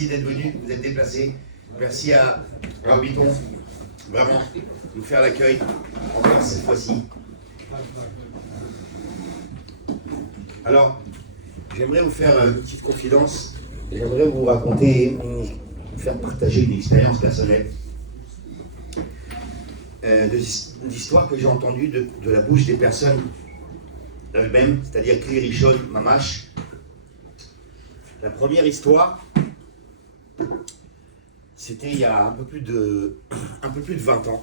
D'être venu, vous êtes déplacé. Merci à Orbiton, vraiment, de nous faire l'accueil, encore cette fois-ci. Alors, j'aimerais vous faire une petite confidence. J'aimerais vous raconter, vous faire partager une expérience personnelle d'histoire que j'ai entendue de la bouche des personnes elles-mêmes, c'est-à-dire Kli Rishon Mamash. La première histoire, c'était il y a un peu plus de 20 ans.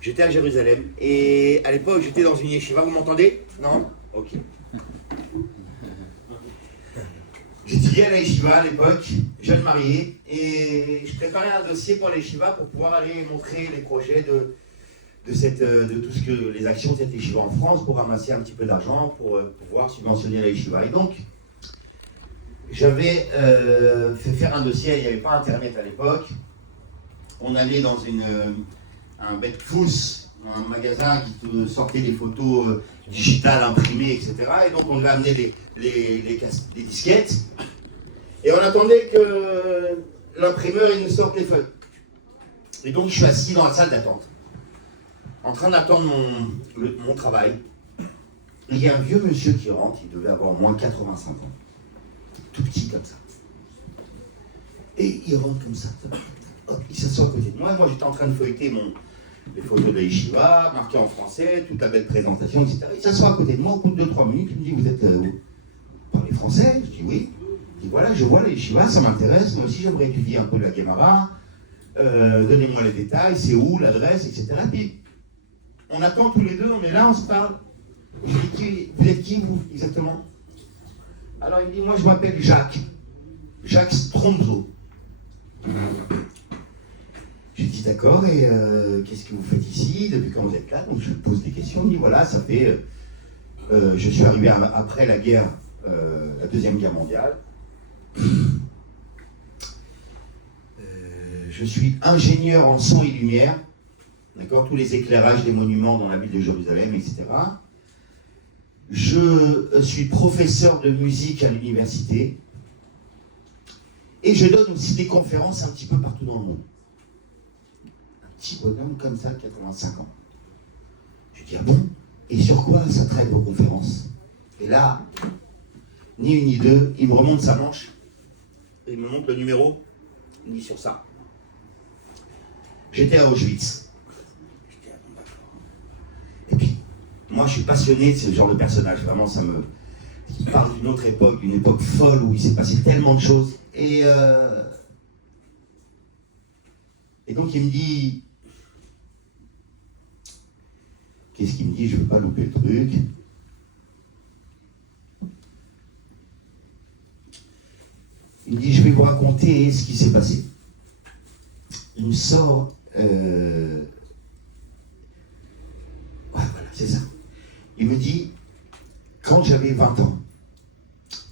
J'étais à Jérusalem et à l'époque j'étais dans une yeshiva. Vous m'entendez? Non? Ok. J'étudiais à la yeshiva à l'époque, jeune marié, et je préparais un dossier pour la yeshiva pour pouvoir aller montrer les projets de tout ce que les actions de cette yeshiva en France pour ramasser un petit peu d'argent pour pouvoir subventionner la yeshiva. Et donc, j'avais fait faire un dossier, il n'y avait pas internet à l'époque. On allait dans un Betfous, un magasin qui te sortait des photos digitales imprimées, etc. Et donc on devait amener les disquettes. Et on attendait que l'imprimeur il nous sorte les feuilles. Et donc je suis assis dans la salle d'attente, en train d'attendre mon travail. Et il y a un vieux monsieur qui rentre, il devait avoir au moins 85 ans. Tout petit comme ça. Et il rentre comme ça. Hop, il s'assoit à côté de moi. Moi, j'étais en train de feuilleter les photos de la yeshiva, marquées en français, toute la belle présentation, etc. Il s'assoit à côté de moi. Au bout de 2-3 minutes, il me dit, vous êtes parlez français? Je dis oui. Il dit, voilà, je vois la yeshiva, ça m'intéresse. Moi aussi, j'aimerais étudier un peu la Gemara. Donnez-moi les détails, c'est où, l'adresse, etc. Puis, on attend tous les deux, on est là, on se parle. Je lui dis, vous êtes qui, vous, exactement? Alors il me dit, moi je m'appelle Jacques Stromzo. Je lui dis, d'accord, et qu'est-ce que vous faites ici? Depuis quand vous êtes là? Donc je lui pose des questions, il me dit, voilà, ça fait... je suis arrivé après la guerre, la Deuxième Guerre mondiale. Je suis ingénieur en son et lumière, d'accord, tous les éclairages des monuments dans la ville de Jérusalem, etc. Je suis professeur de musique à l'université et je donne aussi des conférences un petit peu partout dans le monde. Un petit bonhomme comme ça, 85 ans. Je dis, ah bon? Et sur quoi ça traite vos conférences? Et là, ni une ni deux, il me remonte sa manche, et il me montre le numéro, il me dit sur ça. J'étais à Auschwitz. Moi, je suis passionné de ce genre de personnage. Vraiment, il parle d'une autre époque, d'une époque folle où il s'est passé tellement de choses. Et donc, il me dit... Qu'est-ce qu'il me dit? Je ne veux pas louper le truc. Il me dit, je vais vous raconter ce qui s'est passé. Il me sort... Ouais, voilà, c'est ça. Il me dit, quand j'avais 20 ans,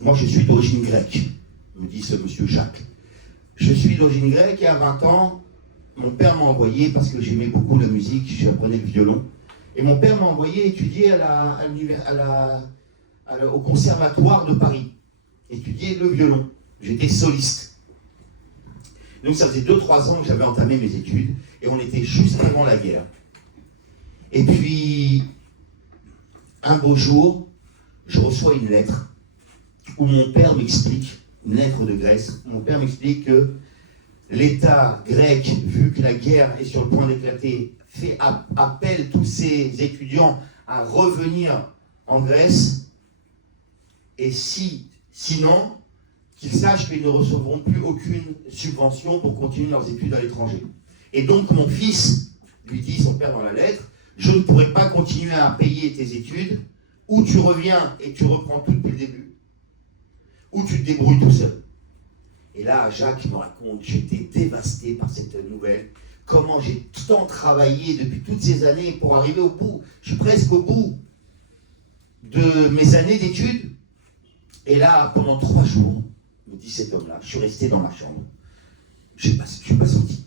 moi je suis d'origine grecque, me dit ce monsieur Jacques. Je suis d'origine grecque et à 20 ans, mon père m'a envoyé, parce que j'aimais beaucoup la musique, j'apprenais le violon, et mon père m'a envoyé étudier au conservatoire de Paris, étudier le violon. J'étais soliste. Donc ça faisait 2-3 ans que j'avais entamé mes études, et on était juste avant la guerre. Et puis... un beau jour, je reçois une lettre où mon père m'explique, une lettre de Grèce, où mon père m'explique que l'État grec, vu que la guerre est sur le point d'éclater, appelle tous ses étudiants à revenir en Grèce, et sinon, qu'ils sachent qu'ils ne recevront plus aucune subvention pour continuer leurs études à l'étranger. Et donc mon fils, lui dit son père dans la lettre, je ne pourrai pas continuer à payer tes études, ou tu reviens et tu reprends tout depuis le début, ou tu te débrouilles tout seul. Et là, Jacques me raconte, j'étais dévasté par cette nouvelle, comment j'ai tant travaillé depuis toutes ces années pour arriver au bout. Je suis presque au bout de mes années d'études. Et là, pendant 3 jours, me dit cet homme-là, je suis resté dans ma chambre. Je ne suis pas sorti.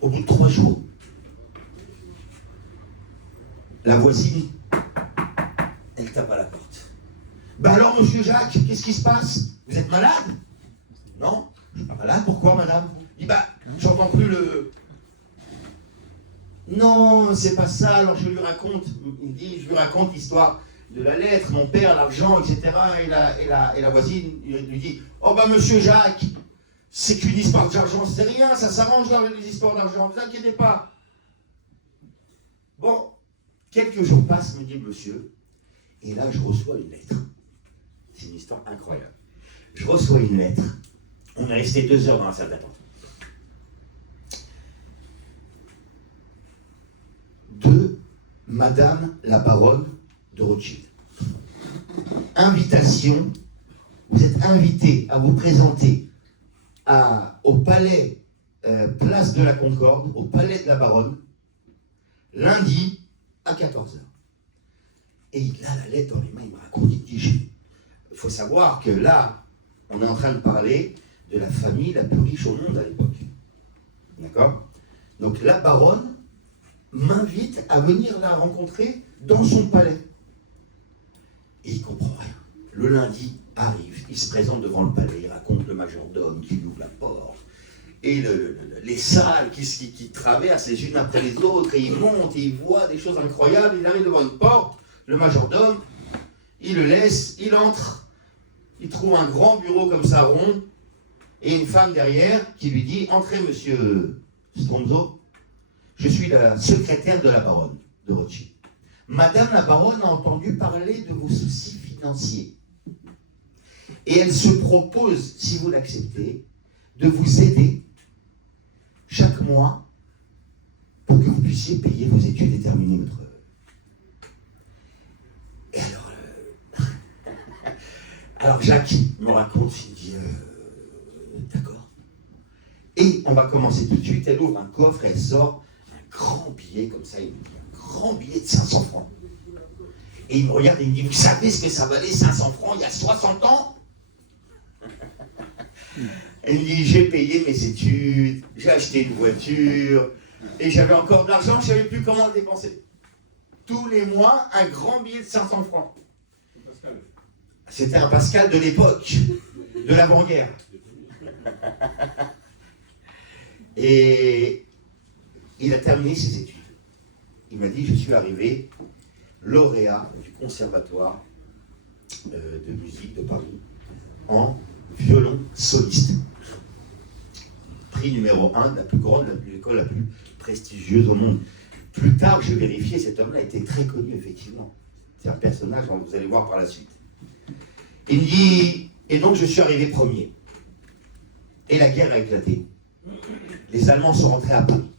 Au bout de 3 jours, la voisine, elle tape à la porte. Ben alors, monsieur Jacques, qu'est-ce qui se passe? Vous êtes malade? Non, je Voilà, pourquoi, madame? Il dit, bah, j'entends plus le... Non, c'est pas ça, alors je lui raconte. Il dit, je lui raconte l'histoire de la lettre, mon père, l'argent, etc. Et la voisine lui dit, oh bah monsieur Jacques, c'est qu'une histoire d'argent, c'est rien, ça s'arrange là, les histoires d'argent, ne vous inquiétez pas. Bon, quelques jours passent, me dit le monsieur, et là je reçois une lettre. C'est une histoire incroyable. Je reçois une lettre, on est resté 2 heures dans la salle d'attente. De Madame la baronne de Rothschild. Invitation, vous êtes invité à vous présenter au palais Place de la Concorde, au palais de la Baronne, lundi à 14h. Et il a la lettre dans les mains, il me raconte, il dit, il faut savoir que là, on est en train de parler de la famille la plus riche au monde à l'époque. D'accord? Donc la Baronne m'invite à venir la rencontrer dans son palais. Et il ne comprend rien. Le lundi arrive, il se présente devant le palais, il raconte le majordome qui lui ouvre la porte, et les salles qui traversent les unes après les autres, et il monte, et il voit des choses incroyables, il arrive devant une porte, le majordome, il le laisse, il entre, il trouve un grand bureau comme ça rond, et une femme derrière qui lui dit, entrez monsieur Stronzo, je suis la secrétaire de la baronne de Rothschild. Madame la baronne a entendu parler de vos soucis financiers. Et elle se propose, si vous l'acceptez, de vous aider chaque mois pour que vous puissiez payer vos études et terminer votre... Et alors Jacques me raconte, il dit, d'accord. Et on va commencer tout de suite, elle ouvre un coffre, elle sort un grand billet comme ça, il me dit, un grand billet de 500 francs. Et il me regarde et il me dit, vous savez ce que ça valait 500 francs il y a 60 ans? Et il me dit, j'ai payé mes études, j'ai acheté une voiture, et j'avais encore de l'argent, je ne savais plus comment le dépenser. Tous les mois, un grand billet de 500 francs. C'était un Pascal de l'époque, de l'avant-guerre. Et il a terminé ses études. Il m'a dit, je suis arrivé lauréat du conservatoire de musique de Paris en violon soliste. Prix numéro 1 de la plus grande, de l'école la plus prestigieuse au monde. Plus tard, je vérifiais, cet homme-là était très connu, effectivement. C'est un personnage, vous allez voir par la suite. Il me dit, et donc je suis arrivé premier. Et la guerre a éclaté. Les Allemands sont rentrés à Paris.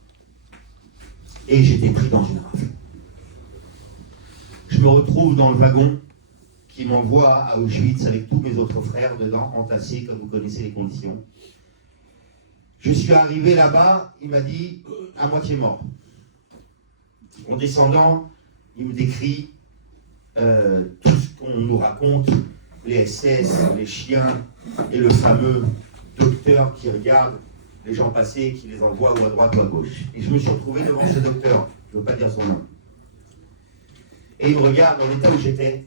Et j'étais pris dans une rafle. Je me retrouve dans le wagon qui m'envoie à Auschwitz avec tous mes autres frères dedans, entassés, comme vous connaissez les conditions. Je suis arrivé là-bas, il m'a dit, à moitié mort. En descendant, il me décrit tout ce qu'on nous raconte, les SS, les chiens, et le fameux docteur qui regarde les gens passer, qui les envoie ou à droite ou à gauche. Et je me suis retrouvé devant ce docteur, je ne veux pas dire son nom. Et il me regarde dans l'état où j'étais.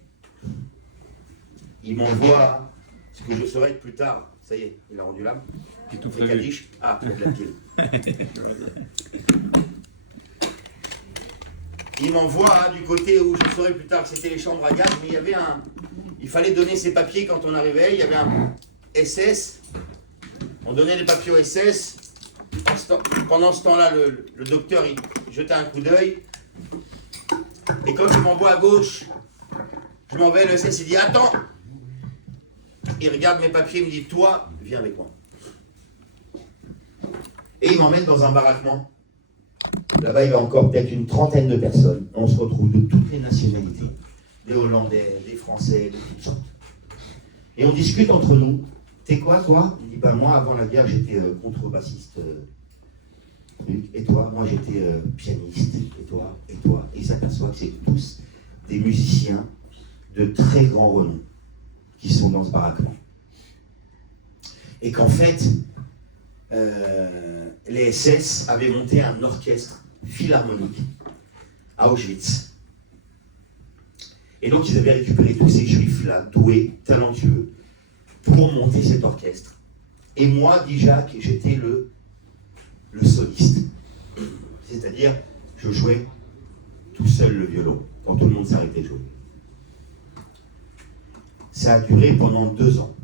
Il m'envoie ce que je saurais plus tard. Ça y est, il a rendu l'âme. Et tout fait Kadish. Ah, il y a de la pile. Il m'envoie du côté où je saurais plus tard que c'était les chambres à gaz, mais il y avait il fallait donner ses papiers quand on arrivait. Il y avait un SS. On donnait les papiers au SS. Pendant ce temps-là, le docteur, il jetait un coup d'œil. Et quand je m'envoie à gauche, je m'en vais, le SS, il dit, attends. Il regarde mes papiers, il me dit, toi, viens avec moi. Et il m'emmène dans un baraquement. Là-bas, il y a encore peut-être une trentaine de personnes. On se retrouve de toutes les nationalités. Des Hollandais, des Français, de toutes sortes. Et on discute entre nous. T'es quoi, toi? Il dit, ben moi, avant la guerre, j'étais contrebassiste. Et toi? Moi, j'étais pianiste. Et toi? Et toi? Et il s'aperçoit que c'est tous des musiciens de très grand renom qui sont dans ce baraquement. Et qu'en fait, les SS avaient monté un orchestre philharmonique à Auschwitz. Et donc, ils avaient récupéré tous ces juifs-là, doués, talentueux, pour monter cet orchestre. Et moi, dit Jacques, j'étais le soliste. C'est-à-dire, je jouais tout seul le violon, quand tout le monde s'arrêtait de jouer. Ça a duré pendant 2 ans,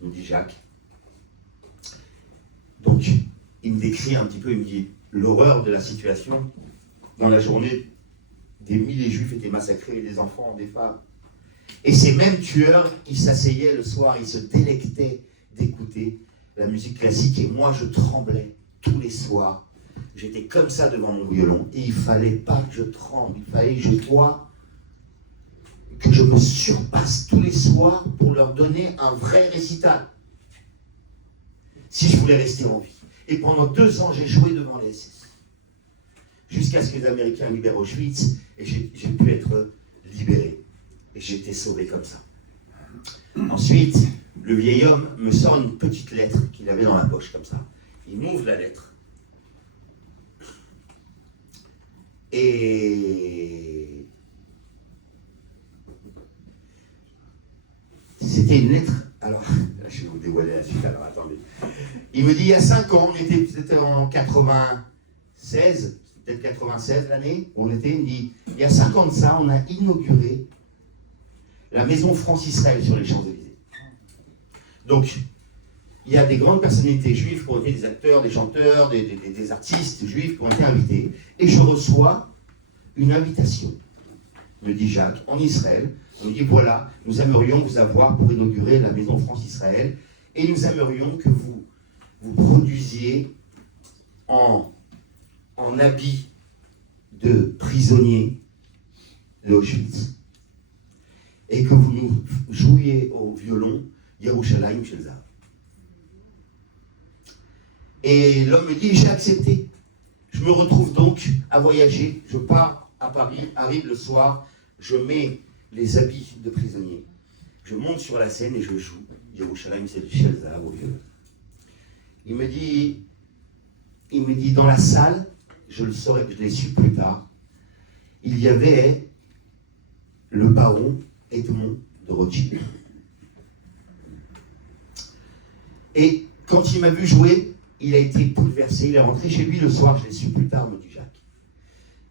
me dit Jacques. Donc, il me décrit un petit peu, il me dit l'horreur de la situation. Dans la journée, des milliers de juifs étaient massacrés, des enfants, des femmes. Et ces mêmes tueurs, ils s'asseyaient le soir, ils se délectaient d'écouter la musique classique. Et moi, je tremblais tous les soirs. J'étais comme ça devant mon violon. Et il ne fallait pas que je tremble. Il fallait que je me surpasse tous les soirs pour leur donner un vrai récital. Si je voulais rester en vie. Et pendant 2 ans, j'ai joué devant les SS. Jusqu'à ce que les Américains libèrent Auschwitz. Et j'ai pu être libéré. Et j'ai été sauvé comme ça. Ensuite, le vieil homme me sort une petite lettre qu'il avait dans la poche, comme ça. Il m'ouvre la lettre. Et c'était une lettre. Alors, là, je vais vous dévoiler la suite, alors attendez. Il me dit, il y a 5 ans, c'était en 96, peut-être 96 l'année, il me dit, il y a 5 ans de ça, on a inauguré la maison France-Israël sur les Champs-Élysées. Donc, il y a des grandes personnalités juives qui ont été des acteurs, des chanteurs, des artistes juifs qui ont été invités. Et je reçois une invitation, me dit Jacques, en Israël. On me dit, voilà, nous aimerions vous avoir pour inaugurer la maison France-Israël et nous aimerions que vous produisiez en habit de prisonnier de Auschwitz et que vous nous jouiez au violon Yerushalayim Shel Zahav. Et l'homme me dit, j'ai accepté. Je me retrouve donc à voyager. Je pars à Paris, arrive le soir, je mets les habits de prisonnier. Je monte sur la scène et je joue Yerushalayim Shel Zahav au violon. Il me dit, dans la salle, je l'ai su plus tard, il y avait le baron Edmond de Rothschild. Et quand il m'a vu jouer, il a été bouleversé. Il est rentré chez lui le soir, je l'ai su plus tard, me dit Jacques.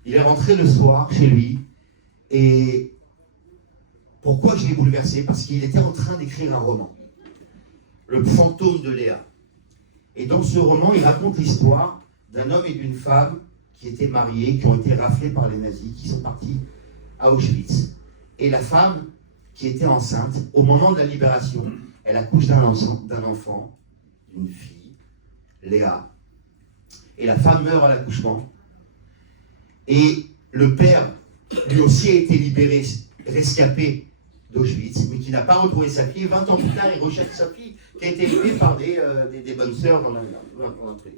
Il est rentré le soir chez lui. Et pourquoi je l'ai bouleversé? Parce qu'il était en train d'écrire un roman, Le fantôme de Léa. Et dans ce roman, il raconte l'histoire d'un homme et d'une femme qui étaient mariés, qui ont été raflés par les nazis, qui sont partis à Auschwitz. Et la femme, qui était enceinte, au moment de la libération, elle accouche d'un enfant, d'une fille, Léa. Et la femme meurt à l'accouchement. Et le père, lui aussi, a été libéré, rescapé d'Auschwitz, mais qui n'a pas retrouvé sa fille. 20 ans plus tard, il recherche sa fille, qui a été élevée par des bonnes sœurs dans un truc.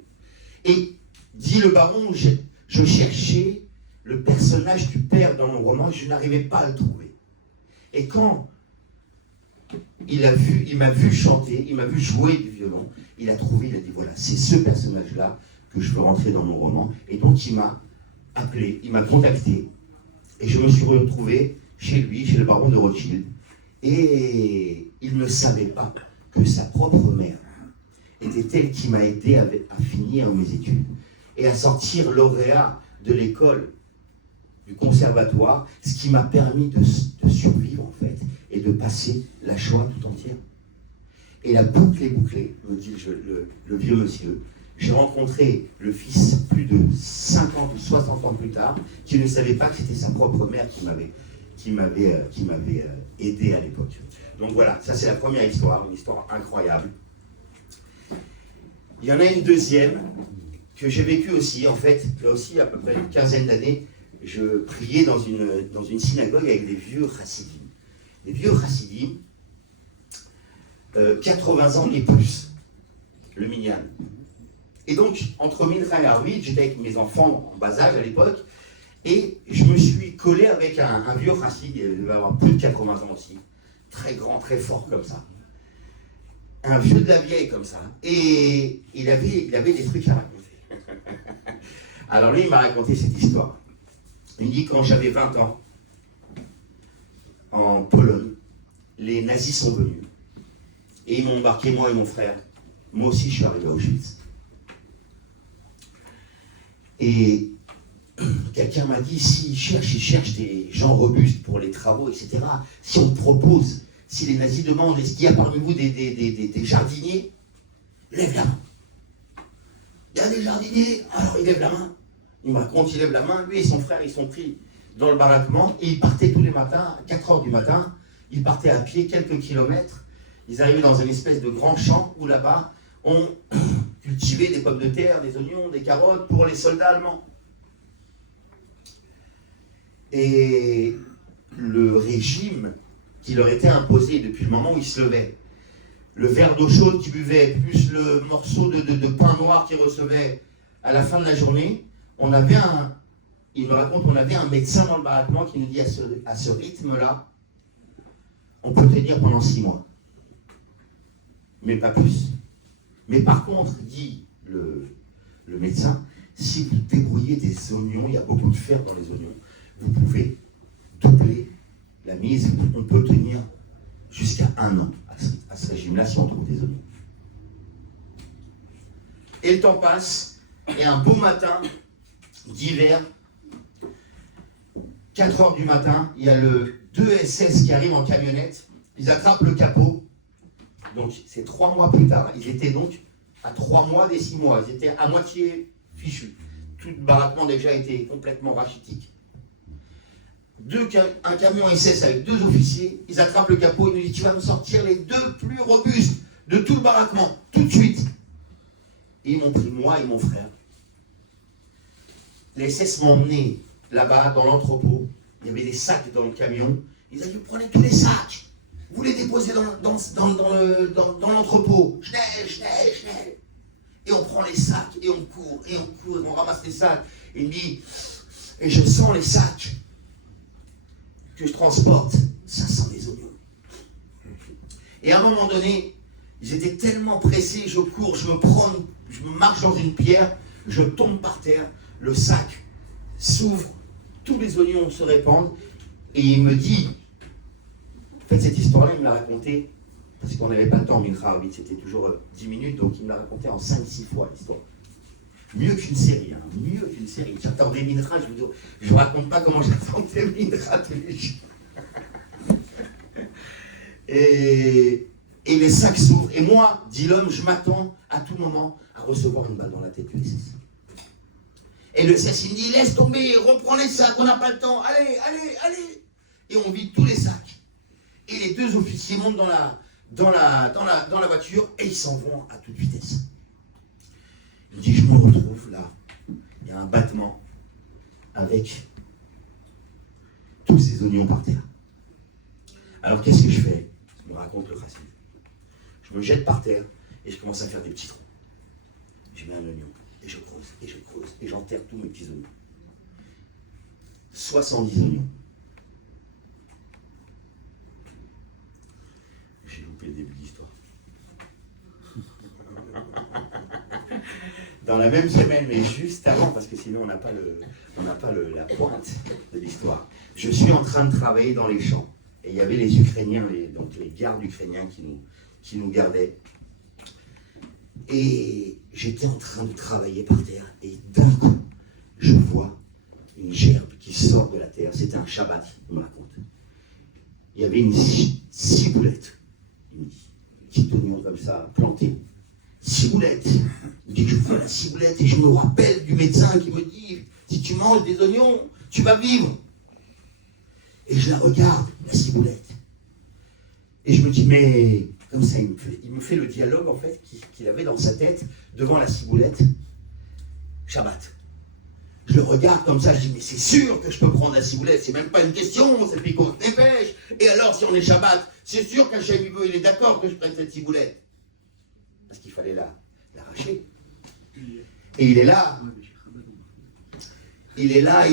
Et, dit le baron, je cherchais le personnage du père dans mon roman, je n'arrivais pas à le trouver. Et quand il m'a vu chanter, il m'a vu jouer du violon, il a trouvé, il a dit voilà, c'est ce personnage-là que je veux rentrer dans mon roman. Et donc il m'a appelé, il m'a contacté, et je me suis retrouvé chez lui, chez le baron de Rothschild, et il ne savait pas que sa propre mère était elle qui m'a aidé à finir mes études et à sortir lauréat de l'école, du conservatoire, ce qui m'a permis de survivre en fait et de passer la Shoah tout entière. Et la boucle est bouclée, me dit le vieux monsieur. J'ai rencontré le fils plus de 50 ou 60 ans plus tard, qui ne savait pas que c'était sa propre mère qui m'avait aidé à l'époque. Donc voilà, ça c'est la première histoire, une histoire incroyable. Il y en a une deuxième que j'ai vécue aussi, en fait, là aussi à peu près une quinzaine d'années. Je priais dans une synagogue avec des vieux chassidim. Des vieux chassidim, 80 ans et plus, le minyan. Et donc, entre Mincha et Arvit, j'étais avec mes enfants en bas âge à l'époque, et je me suis collé avec un vieux chassid, il devait avoir plus de 80 ans aussi, très grand, très fort comme ça. Un vieux de la vieille comme ça. Et il avait des trucs à raconter. Alors lui, il m'a raconté cette histoire. Il me dit, quand j'avais 20 ans, en Pologne, les nazis sont venus. Et ils m'ont embarqué, moi et mon frère, Moi aussi, je suis arrivé à Auschwitz. Et quelqu'un m'a dit, s'ils cherchent des gens robustes pour les travaux, etc., si on propose, si les nazis demandent, est-ce qu'il y a parmi vous des jardiniers, lève la main. Il y a des jardiniers, alors il lève la main. Il me raconte, il lève la main, lui et son frère, ils sont pris dans le baraquement, et ils partaient tous les matins, à 4 heures du matin, ils partaient à pied quelques kilomètres, ils arrivaient dans une espèce de grand champ, où là-bas, on cultivait des pommes de terre, des oignons, des carottes pour les soldats allemands. Et le régime qui leur était imposé depuis le moment où ils se levaient, le verre d'eau chaude qu'ils buvaient, plus le morceau de pain noir qu'ils recevaient à la fin de la journée, il me raconte, on avait un médecin dans le baraquement qui nous dit à ce rythme-là, on peut tenir pendant 6 mois. Mais pas plus. Mais par contre, dit le médecin, si vous débrouillez des oignons, il y a beaucoup de fer dans les oignons, vous pouvez doubler la mise, on peut tenir jusqu'à 1 an à ce régime-là si on trouve des oignons. Et le temps passe, et un beau matin d'hiver, 4 heures du matin, il y a le 2 SS qui arrive en camionnette, ils attrapent le capot, donc c'est 3 mois plus tard, ils étaient donc à 3 mois des 6 mois, ils étaient à moitié fichus. Tout le baraquement déjà était complètement rachitique. Un camion SS avec 2 officiers, ils attrapent le capot, ils nous disent, tu vas me sortir les 2 plus robustes de tout le baraquement, tout de suite. Et ils m'ont pris moi et mon frère. Les SS m'ont emmené là-bas dans l'entrepôt, il y avait des sacs dans le camion, ils ont dit, prenez tous les sacs, vous les déposez dans l'entrepôt, schnell. Et on prend les sacs, et on court, et on ramasse les sacs. Et il me dit, et je sens les sacs que je transporte, ça sent des oignons. Et à un moment donné, ils étaient tellement pressés, je cours, je me marche dans une pierre, je tombe par terre, le sac s'ouvre, tous les oignons se répandent, et il me dit, en fait cette histoire-là, il me l'a racontée, parce qu'on n'avait pas le temps, Mincha, c'était toujours 10 minutes, donc il me l'a raconté en 5-6 fois l'histoire. Mieux qu'une série, hein, mieux qu'une série. J'attendais Mincha, je vous raconte pas comment j'attendais Mincha tous les jours. Et les sacs s'ouvrent, et moi, dit l'homme, je m'attends à tout moment à recevoir une balle dans la tête du SS. Et le SS, il me dit, laisse tomber, reprends les sacs, on n'a pas le temps, allez. Et on vide tous les sacs. Et les 2 officiers montent dans la voiture, et ils s'en vont à toute vitesse. Il me dit, je me retrouve là, il y a un battement avec tous ces oignons par terre. Alors qu'est-ce que je fais? Je me raconte le racine. Je me jette par terre et je commence à faire des petits trous. Je mets un oignon et je creuse et j'enterre tous mes petits oignons. 70 oignons. J'ai loupé le début de l'histoire. Dans la même semaine, mais juste avant, parce que sinon on n'a pas la pointe de l'histoire, je suis en train de travailler dans les champs. Et il y avait les Ukrainiens, donc les gardes ukrainiens qui nous gardaient. Et j'étais en train de travailler par terre, et d'un coup, je vois une gerbe qui sort de la terre. C'était un Shabbat, il me raconte. Il y avait une ciboulette, il me dit, un petit oignon comme ça, planté. Ciboulette. Il me dit, je vois la ciboulette et je me rappelle du médecin qui me dit, si tu manges des oignons, tu vas vivre. Et je la regarde, la ciboulette. Et je me dis, mais comme ça, il me fait le dialogue en fait qu'il avait dans sa tête devant la ciboulette. Shabbat. Je le regarde comme ça, je dis, mais c'est sûr que je peux prendre la ciboulette, c'est même pas une question, c'est piquant de dépêche. Et alors, si on est Shabbat, c'est sûr qu'Hachem il est d'accord que je prenne cette ciboulette. Parce qu'il fallait l'arracher. Et il est là. Il est là,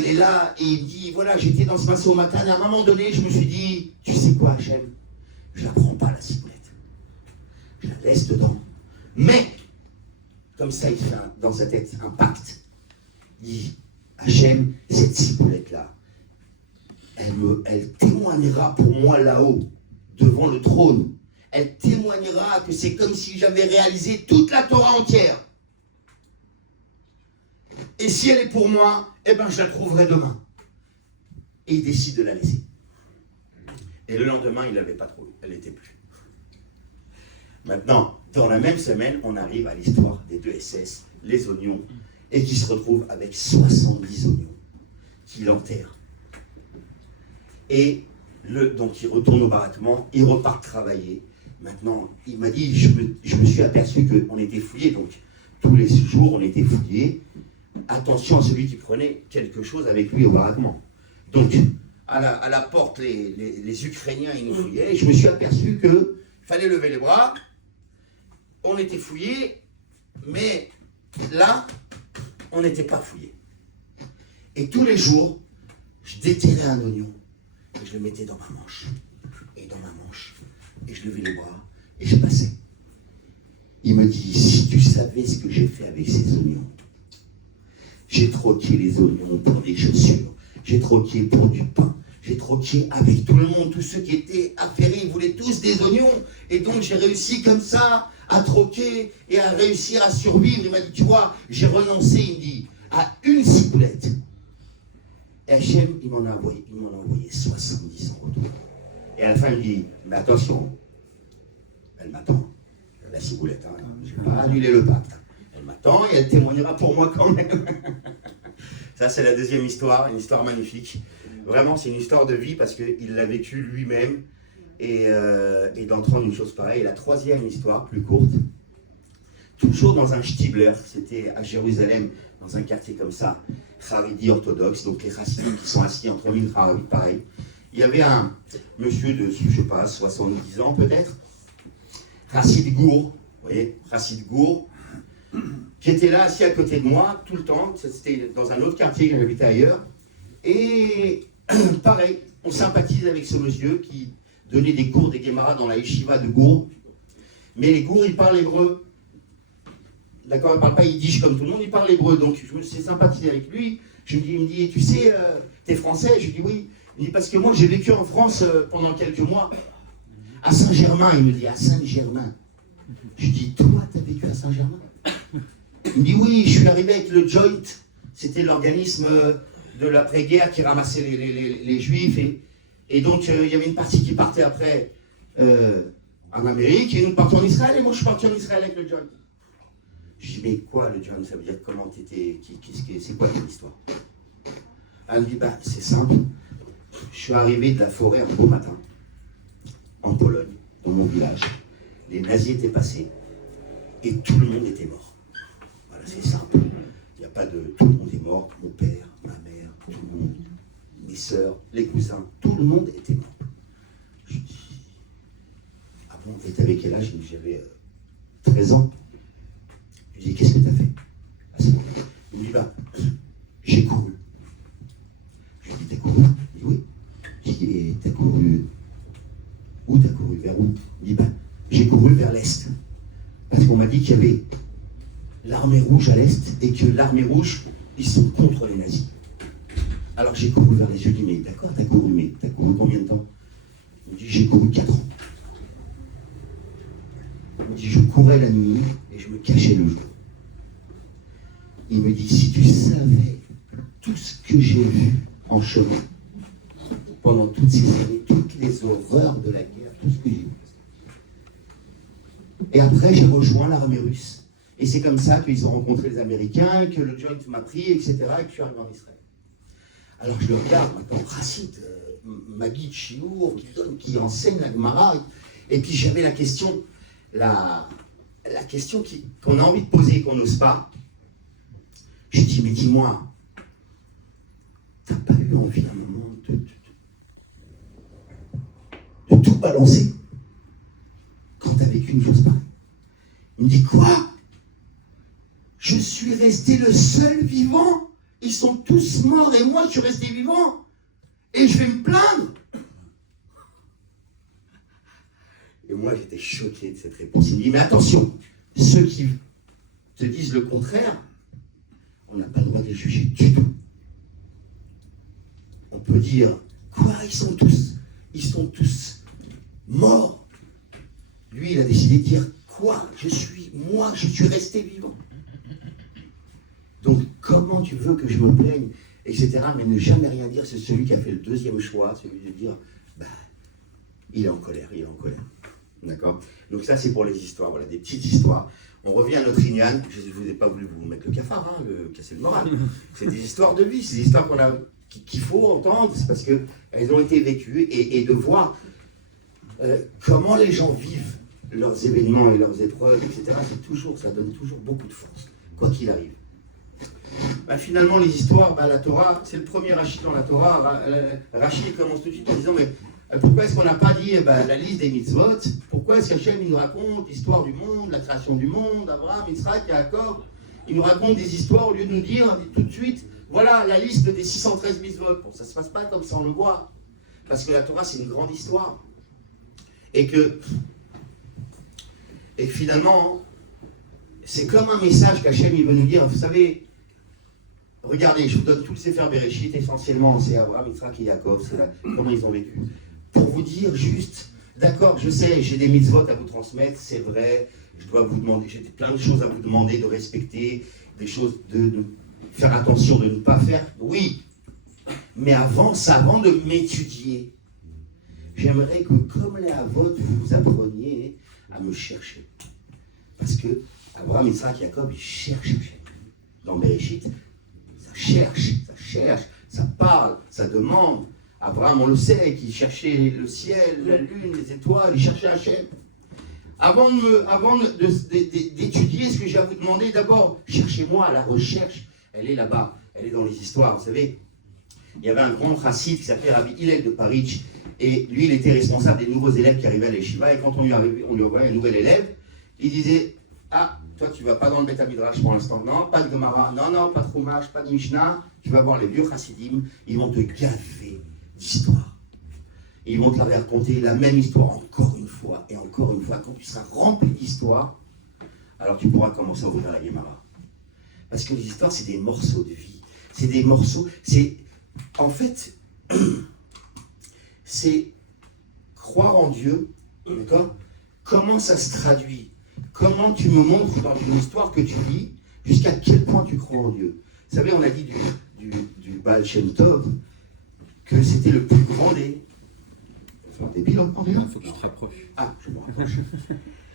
et il dit, voilà, j'étais dans ce masseau au matin, et à un moment donné, je me suis dit, tu sais quoi, Hachem, je la prends pas, la ciboulette. Je la laisse dedans. Mais, comme ça, il fait dans sa tête un pacte. Il dit, Hachem, cette ciboulette-là, elle témoignera pour moi là-haut, devant le trône. elle témoignera que c'est comme si j'avais réalisé toute la Torah entière. Et si elle est pour moi, eh ben je la trouverai demain. Et il décide de la laisser. Et le lendemain, il ne l'avait pas trouvée, elle n'était plus. Maintenant, dans la même semaine, on arrive à l'histoire des 2 SS, les oignons, et qui se retrouvent avec 70 oignons, qui l'enterrent. Et donc il retourne au baraquement, il repart travailler. Maintenant, il m'a dit, je me suis aperçu qu'on était fouillés, donc tous les jours on était fouillés. Attention à celui qui prenait quelque chose avec lui au baraquement. Donc, à la porte, les Ukrainiens, ils nous fouillaient, et je me suis aperçu qu'il fallait lever les bras, on était fouillés, mais là, on n'était pas fouillés. Et tous les jours, je déterrais un oignon, et je le mettais dans ma manche, et dans ma manche, et je levais les bras, et je passais. Il me dit, si tu savais ce que j'ai fait avec ces oignons, j'ai troqué les oignons pour des chaussures, j'ai troqué pour du pain, j'ai troqué avec tout le monde, tous ceux qui étaient affairés, ils voulaient tous des oignons, et donc j'ai réussi comme ça à troquer et à réussir à survivre. Il m'a dit, tu vois, j'ai renoncé, il me dit, à une ciboulette. Et Hachem, il m'en a envoyé 70 en retour. Et à la fin, il me dit, mais attention, elle m'attend, la ciboulette, hein, je n'ai pas annulé le pacte. Elle m'attend et elle témoignera pour moi quand même. Ça, c'est la deuxième histoire, une histoire magnifique. Vraiment, c'est une histoire de vie parce qu'il l'a vécu lui-même et d'entendre une chose pareille. Et la troisième histoire, plus courte, toujours dans un Shtibler, c'était à Jérusalem, dans un quartier comme ça, Haredi orthodoxe, donc les Chassidim qui sont assis entre mille Haredi, pareil. Il y avait un monsieur de, je sais pas, 70 ans peut-être, Chassid Gour, vous voyez, Chassid Gour, qui était là assis à côté de moi tout le temps. C'était dans un autre quartier que j'habitais ailleurs. Et pareil, on sympathise avec ce monsieur qui donnait des cours des Gemara dans la yeshiva de Gour. Mais les Gour, ils parlent hébreu. D'accord, ils ne parlent pas yiddish comme tout le monde, ils parlent hébreu. Donc je me suis sympathisé avec lui. Il me dit, tu sais, t'es français? Je lui dis oui. Il me dit, parce que moi j'ai vécu en France pendant quelques mois. À Saint-Germain, il me dit, à Saint-Germain. Je lui dis, toi, t'as vécu à Saint-Germain? Il me dit, oui, je suis arrivé avec le Joint. C'était l'organisme de l'après-guerre qui ramassait les Juifs. Et donc, il y avait une partie qui partait après en Amérique, et nous partons en Israël, et moi je suis parti en Israël avec le Joint. Je dis, mais quoi le Joint? Ça veut dire comment t'étais, c'est quoi ton histoire? Elle me dit, bah, c'est simple. Je suis arrivé de la forêt un beau matin, en Pologne, dans mon village. Les nazis étaient passés, et tout le monde était mort. Voilà, c'est simple. Il n'y a pas de... Tout le monde est mort, mon père, ma mère, tout le monde, mes sœurs, les cousins, tout le monde était mort. Je dis, ah bon, et t'avais quel âge? J'avais 13 ans. Je lui dis, qu'est-ce que t'as fait? Ah, c'est bon. Il me dit, bah, j'ai couru. Je lui dis, t'as couru? Il dit, oui. Je dis, et t'as couru où? T'as couru vers où? Il dit, bah, j'ai couru vers l'Est. Parce qu'on m'a dit qu'il y avait l'armée rouge à l'Est et que l'armée rouge, ils sont contre les nazis. Alors j'ai couru vers les yeux. Je dis, mais d'accord, t'as couru, mais t'as couru combien de temps? Il me dit, j'ai couru 4 ans. Il me dit, je courais la nuit et je me cachais le jour. Il me dit, si tu savais tout ce que j'ai vu en chemin pendant toutes ces années, toutes les horreurs de la guerre, tout ce que j'ai vu. Et après, j'ai rejoint l'armée russe. Et c'est comme ça qu'ils ont rencontré les Américains, que le Joint m'a pris, etc., et que je suis arrivé en Israël. Alors je le regarde maintenant, Chassid, Magid Chiour, qui enseigne la Gemara. Et puis j'avais la question, la question qu'on a envie de poser et qu'on n'ose pas. Je dis, mais dis-moi, t'as pas eu envie à un moment de tout balancer quand t'as vécu une chose pareille? Il me dit, quoi? Je suis resté le seul vivant. Ils sont tous morts et moi je suis resté vivant. Et je vais me plaindre. Et moi j'étais choqué de cette réponse. Il me dit, mais attention, ceux qui te disent le contraire, on n'a pas le droit de les juger du tout. On peut dire, quoi, ils sont tous morts. lui, il a décidé de dire quoi? Je suis resté vivant. Donc, comment tu veux que je me plaigne, etc. Mais ne jamais rien dire, c'est celui qui a fait le deuxième choix, celui de dire, il est en colère, D'accord? Donc ça, c'est pour les histoires, voilà, des petites histoires. On revient à notre Ignan. Je ne vous ai pas voulu vous mettre le cafard, casser le moral. C'est des histoires de vie, c'est des histoires qu'il faut entendre, c'est parce qu'elles ont été vécues, et de voir comment les gens vivent leurs événements et leurs épreuves, etc. Ça donne toujours beaucoup de force, quoi qu'il arrive. Finalement, les histoires, la Torah, c'est le premier Rachid dans la Torah. Rachid commence tout de suite en disant, mais pourquoi est-ce qu'on n'a pas dit la liste des mitzvot? Pourquoi est-ce qu'Hachem nous raconte l'histoire du monde, la création du monde, Abraham, Yitzhak, Yaakov? Il nous raconte des histoires au lieu de nous dire tout de suite, voilà la liste des 613 mitzvot. Bon, ça ne se passe pas comme ça, on le voit. Parce que la Torah, c'est une grande histoire. Et que finalement, c'est comme un message qu'Hachem il veut nous dire, vous savez, regardez, je vous donne tout le Sefer Bereshit, essentiellement, c'est Abraham, Yitzhak et Yaakov, comment ils ont vécu. Pour vous dire juste, d'accord, je sais, j'ai des mitzvot à vous transmettre, c'est vrai, je dois vous demander, j'ai plein de choses à vous demander, de respecter, des choses de faire attention, de ne pas faire, oui. Mais avant de m'étudier, j'aimerais que, comme les Avot, vous appreniez à me chercher. Parce que Abraham, Yitzhak, Yaakov, ils cherchent. Dans Bereshit, ça cherche, ça parle, ça demande. Abraham, on le sait, qu'il cherchait le ciel, la lune, les étoiles, il cherchait Hachem. Avant d'étudier ce que j'ai à vous demander, d'abord, cherchez-moi. La recherche, elle est là-bas, elle est dans les histoires. Vous savez, il y avait un grand chassid qui s'appelait Rabbi Hillel de Paritch, et lui, il était responsable des nouveaux élèves qui arrivaient à l'Yeshiva, et quand on lui envoyait un nouvel élève, il disait, toi, tu ne vas pas dans le Beth Midrash pour l'instant. Non, pas de Gemara, non, pas de Chumash, pas de Mishnah. Tu vas voir les vieux chassidim, ils vont te gaver d'histoire. Ils vont te la raconter la même histoire encore une fois, et encore une fois. Quand tu seras rempli d'histoire, alors tu pourras commencer à ouvrir la Gemara. Parce que les histoires, c'est des morceaux de vie. C'est des morceaux, en fait, c'est croire en Dieu, d'accord? Comment ça se traduit? Comment tu me montres dans une histoire que tu lis jusqu'à quel point tu crois en Dieu? Vous savez, on a dit du Baal Shem Tov que c'était le plus grand des... Enfin, débile, on est là. Il faut que tu te rapproches. Je me rapproche.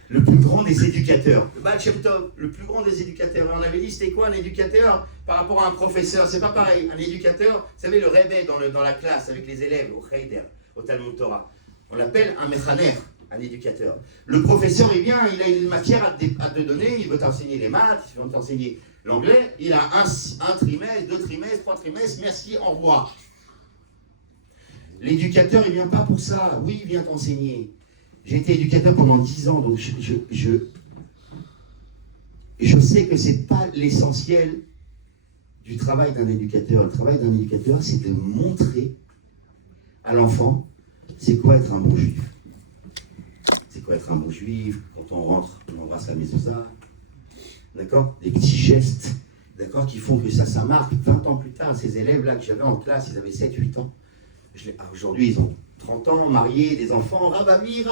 Le plus grand des éducateurs. Le Baal Shem Tov, le plus grand des éducateurs. Et on avait dit, c'était quoi un éducateur par rapport à un professeur? C'est pas pareil. Un éducateur, vous savez, le Rebbe dans la classe avec les élèves, au Cheder, au Talmud Torah, on l'appelle un Mechaner. Un éducateur. Le professeur, il vient, il a une matière à te donner, il veut t'enseigner les maths, il veut t'enseigner l'anglais, il a un trimestre, 2 trimestres, 3 trimestres, merci, au revoir. L'éducateur, il ne vient pas pour ça. Oui, il vient t'enseigner. J'ai été éducateur pendant 10 ans, donc je sais que ce n'est pas l'essentiel du travail d'un éducateur. Le travail d'un éducateur, c'est de montrer à l'enfant c'est quoi être un bon juif. C'est quoi être un bon juif? Quand on rentre, on embrasse la mezouza. D'accord? Des petits gestes, d'accord, qui font que ça marque. 20 ans plus tard, ces élèves-là que j'avais en classe, ils avaient 7-8 ans. Aujourd'hui, ils ont 30 ans, mariés, des enfants. Rabavi,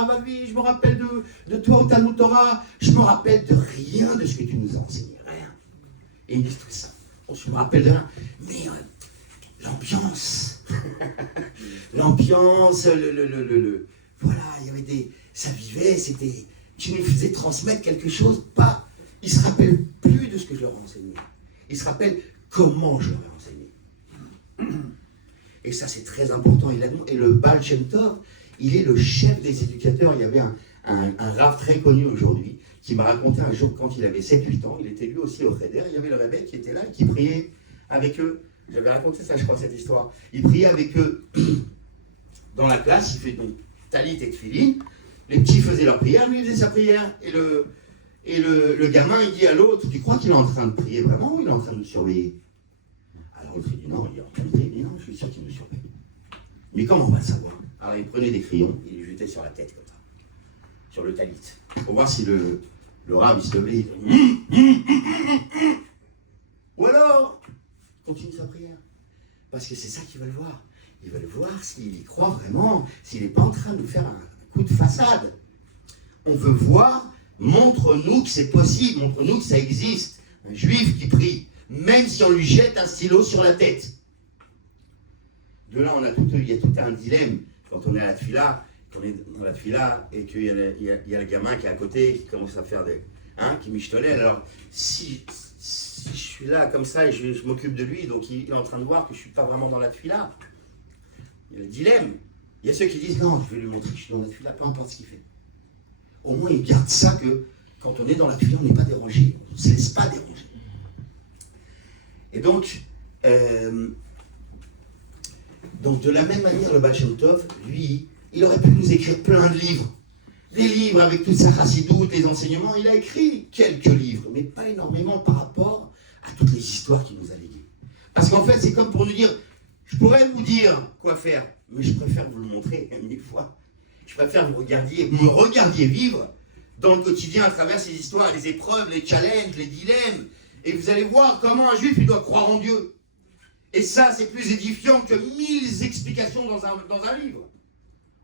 je me rappelle de toi au Talmud Torah. Je me rappelle de rien de ce que tu nous as enseigné. Rien. Et ils me disent tout ça. Je me rappelle de rien. Mais l'ambiance. L'ambiance, voilà, il y avait des... Ça vivait, c'était... Tu nous faisais transmettre quelque chose, pas... Ils ne se rappellent plus de ce que je leur ai enseigné. Ils se rappellent comment je leur ai enseigné. Et ça, c'est très important. Et le Baal Shem Tov, il est le chef des éducateurs. Il y avait un rav très connu aujourd'hui qui m'a raconté un jour, quand il avait 7-8 ans, il était lui aussi au Cheder, il y avait le Rebbe qui était là, qui priait avec eux. J'avais raconté ça, je crois, cette histoire. Il priait avec eux dans la classe, il fait donc talit et tfilin. Les petits faisaient leur prière, lui il faisait sa prière. Et le gamin, il dit à l'autre, tu crois qu'il est en train de prier vraiment ou il est en train de nous surveiller? Alors l'autre, il dit non, il est en train de prier. Il dit non, je suis sûr qu'il nous surveille. Mais comment on va le savoir? Alors il prenait des crayons, il les jetait sur la tête comme ça, sur le talit, pour voir si le rab, il se levait. Ou alors, continue sa prière. Parce que c'est ça qu'ils veulent voir. Ils veulent voir s'il y croit vraiment, s'il n'est pas en train de nous faire un coup de façade. On veut voir, montre-nous que c'est possible, montre-nous que ça existe. Un juif qui prie, même si on lui jette un stylo sur la tête. De là, il y a tout un dilemme quand on est à la tfila, et qu'il y a le gamin qui est à côté, qui commence à faire qui michtolèle. Alors, si je suis là comme ça et je m'occupe de lui, donc il est en train de voir que je ne suis pas vraiment dans la tfila. Il y a le dilemme. Il y a ceux qui disent non, je vais lui montrer que je suis dans la tfila, peu importe ce qu'il fait. Au moins, il garde ça que quand on est dans la tfila, on n'est pas dérangé. On ne se laisse pas déranger. Et donc, de la même manière, le Baal Shem Tov, lui, il aurait pu nous écrire plein de livres. Des livres avec toute sa chassidoute, les enseignements. Il a écrit quelques livres, mais pas énormément par rapport à toutes les histoires qu'il nous a léguées. Parce qu'en fait, c'est comme pour nous dire, je pourrais vous dire quoi faire, mais je préfère vous le montrer 1000 fois. Je préfère me regardiez vivre dans le quotidien à travers ces histoires, les épreuves, les challenges, les dilemmes. Et vous allez voir comment un juif, il doit croire en Dieu. Et ça, c'est plus édifiant que 1000 explications dans un livre.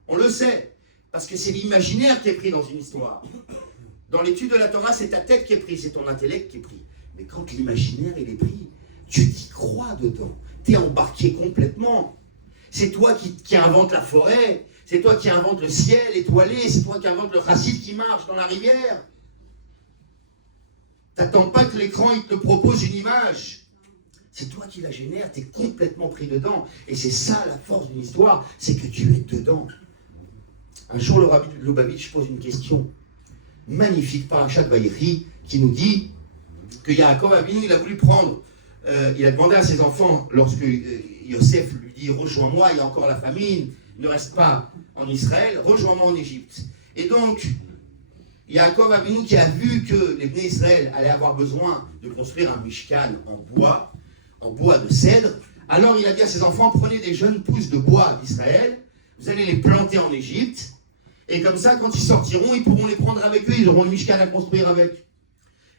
On le sait, parce que c'est l'imaginaire qui est pris dans une histoire. Dans l'étude de la Torah, c'est ta tête qui est prise, c'est ton intellect qui est pris. Mais quand l'imaginaire, il est pris, tu t'y crois dedans. Tu es embarqué complètement. C'est toi qui invente la forêt, c'est toi qui invente le ciel étoilé, c'est toi qui invente le chassid qui marche dans la rivière. T'attends pas que l'écran il te propose une image. C'est toi qui la génère, tu es complètement pris dedans. Et c'est ça la force d'une histoire, c'est que tu es dedans. Un jour, le Rabbi Lubavitch pose une question magnifique par Parashat Vayechi qui nous dit que Yaakov Avinu, il a voulu prendre, il a demandé à ses enfants, lorsque Yosef lui dit « Rejoins-moi, il y a encore la famine, ne reste pas en Israël, rejoins-moi en Égypte. » Et donc, Yaakov Avinu qui a vu que les Bnei Israël allaient avoir besoin de construire un mishkan en bois de cèdre, alors il a dit à ses enfants, prenez des jeunes pousses de bois d'Israël, vous allez les planter en Égypte, et comme ça, quand ils sortiront, ils pourront les prendre avec eux, ils auront le mishkan à construire avec.